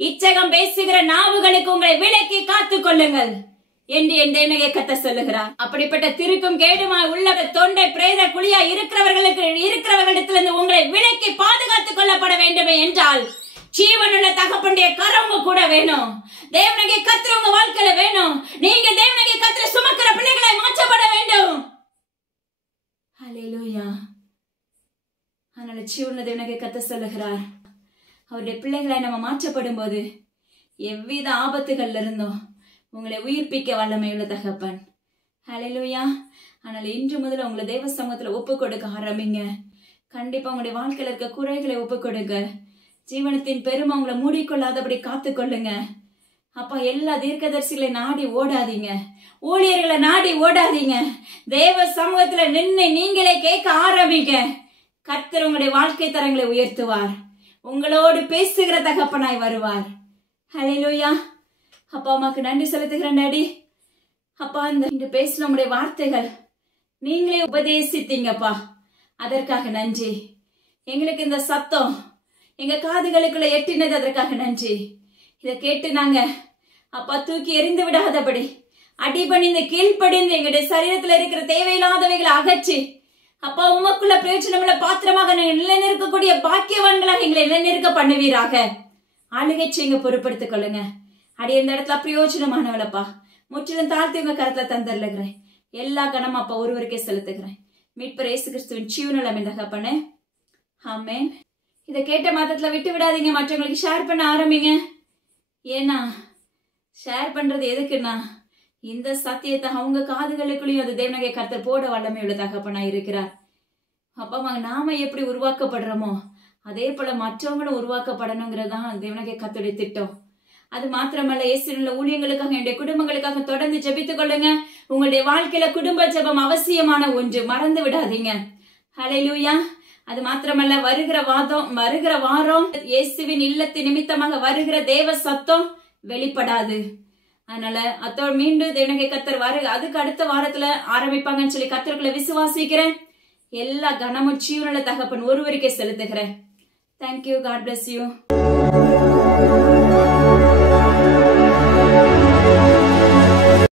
இச்சகம் பேசுகிற நாவுகளுக்கு உங்களை விலக்கி காத்துக் கொள்ளுங்கள் என்று என் தேவனுடைய கர்த்தர் சொல்லுகிறார். அப்படிப்பட்ட திருக்கும் கேடுமாய் உள்ள தொண்டை பிரேத குழியா இருக்கிறவர்களிடத்திலிருந்து உங்களை விலக்கி பாதுகாத்துக் கொள்ளப்பட வேண்டுமே என்றால், ஜீவனுள்ள தகப்பனுடைய கரம் கூட வேணும். தேவனுடைய கர்த்தர் உங்க வாழ்க்கையில வேணும். நீங்க தேவனுடைய கர்த்தர் சுமக்கிற பிள்ளைகளை மாற்றப்பட வேண்டும். ஹalleluya. அதனால ஜீவனுள்ள தேவனுடைய கர்த்தர் சொல்லுகிறார், அவருடைய பிள்ளைகளை நம்ம மாற்றப்படும் போது எவ்வித ஆபத்துகள்ல இருந்தோம் உங்களை உயிர்ப்பிக்க வல்லமையுள்ள தகப்பன். ஹalleluya. அதனால இன்று முதல்ல உங்களை தேவ சமூகத்துல ஒப்பு கொடுக்க ஆரம்பிங்க. கண்டிப்பா உங்களுடைய வாழ்க்கையில இருக்க குறைகளை ஒப்பு கொடுங்க. ஜீவனத்தின் பெருமை உங்களை மூடிக்கொள்ளாதபடி காத்துக்கொள்ளுங்க. அப்பா, எல்லா தீர்க்கதரிசிகளை நாடி ஓடாதீங்க, ஊழியர்களை நாடி ஓடாதீங்க. தேவ சமூகத்துல நின்று நீங்களே கேட்க ஆரம்பிங்க. கர்த்தர் உங்களுடைய வாழ்க்கை தரங்களை உயர்த்துவார், உங்களோடு பேசுகிற தகப்பனாய் வருவார். ஹalleluya. அப்பா, அம்மாக்கு நன்றி செலுத்துகிறேன் டாடி. அப்பா, இந்த பேசின உங்களுடைய வார்த்தைகள் நீங்களே உபதேசித்தீங்கப்பா, அதற்காக நன்றி. எங்களுக்கு இந்த சத்தம் எங்க காதுகளுக்குள்ள எட்டினது, அதற்காக நன்றி. இதை கேட்டு நாங்க அப்பா தூக்கி எறிந்து விடாதபடி அடிபணிந்து கீழ்ப்படிந்து எங்களுடைய சரீரத்துல இருக்கிற தேவையில்லாதவைகளை அகற்றி அப்பா உமக்குள்ள பிரயோஜனமுள்ள பாத்திரமாக நாங்கள் நிலைநிற்கக்கூடிய பாக்கியவான்களாக எங்களை நிலைநிற்க பண்ணுவீராக. ஆளுகை செய்யுங்க, பொறுப்படுத்திக் கொள்ளுங்க. அடி இந்த இடத்துல பிரயோஜனமானவளப்பா, முற்றிலும் தாழ்த்தி உங்க கருத்துல தந்தர்லுகிறேன். எல்லா கணம் அப்பா ஒருவருக்கே செலுத்துகிறேன். மீட்பர் இயேசு கிறிஸ்துவின் ஜீவனுள்ள தகப்பனே, ஆமென். இதை கேட்ட மாதத்துல விட்டு விடாதீங்க, மற்றவங்களுக்கு ஷேர் பண்ண ஆரம்பிங்க. ஏன்னா ஷேர் பண்றது எதுக்குன்னா, இந்த சத்தியத்தை அவங்க காதுகளுக்குள்ளேயும் அது தேவனுடைய கர்த்தர் போட வல்லமை உள்ள தகப்பனா இருக்கிறார். அப்பா, நாம எப்படி உருவாக்கப்படுறோமோ அதே போல மற்றவங்களும் உருவாக்கப்படணுங்கிறதான் தேவனுடைய கர்த்தருடைய திட்டம். அது மாத்திரமல்ல, இயேசுவின் ஊழியங்களுக்காக, என்னுடைய குடும்பங்களுக்காக தொடர்ந்து ஜெபித்துக் கொள்ளுங்க. உங்களுடைய வாழ்க்கையில குடும்ப ஜெபம் அவசியமான ஒன்று, மறந்து விடாதீங்க. ஹalleluya. அது மாத்திரமல்ல, வருகிற வாரம் இயேசுவின் இல்லத்தின் நிமித்தமாக வருகிற தேவ சத்தம் வெளிப்படாது. அதனால அத்தோடு மீண்டும் தேவனுடைய கர்த்தர் அதுக்கு அடுத்த வாரத்துல ஆரம்பிப்பாங்கன்னு சொல்லி கர்த்தருக்குள்ள விசுவாசிக்கிறேன். எல்லா கனமும் ஜீவனுள்ள தகப்பன் ஒருவருக்கே செலுத்துகிறேன். தேங்க்யூ. God bless you.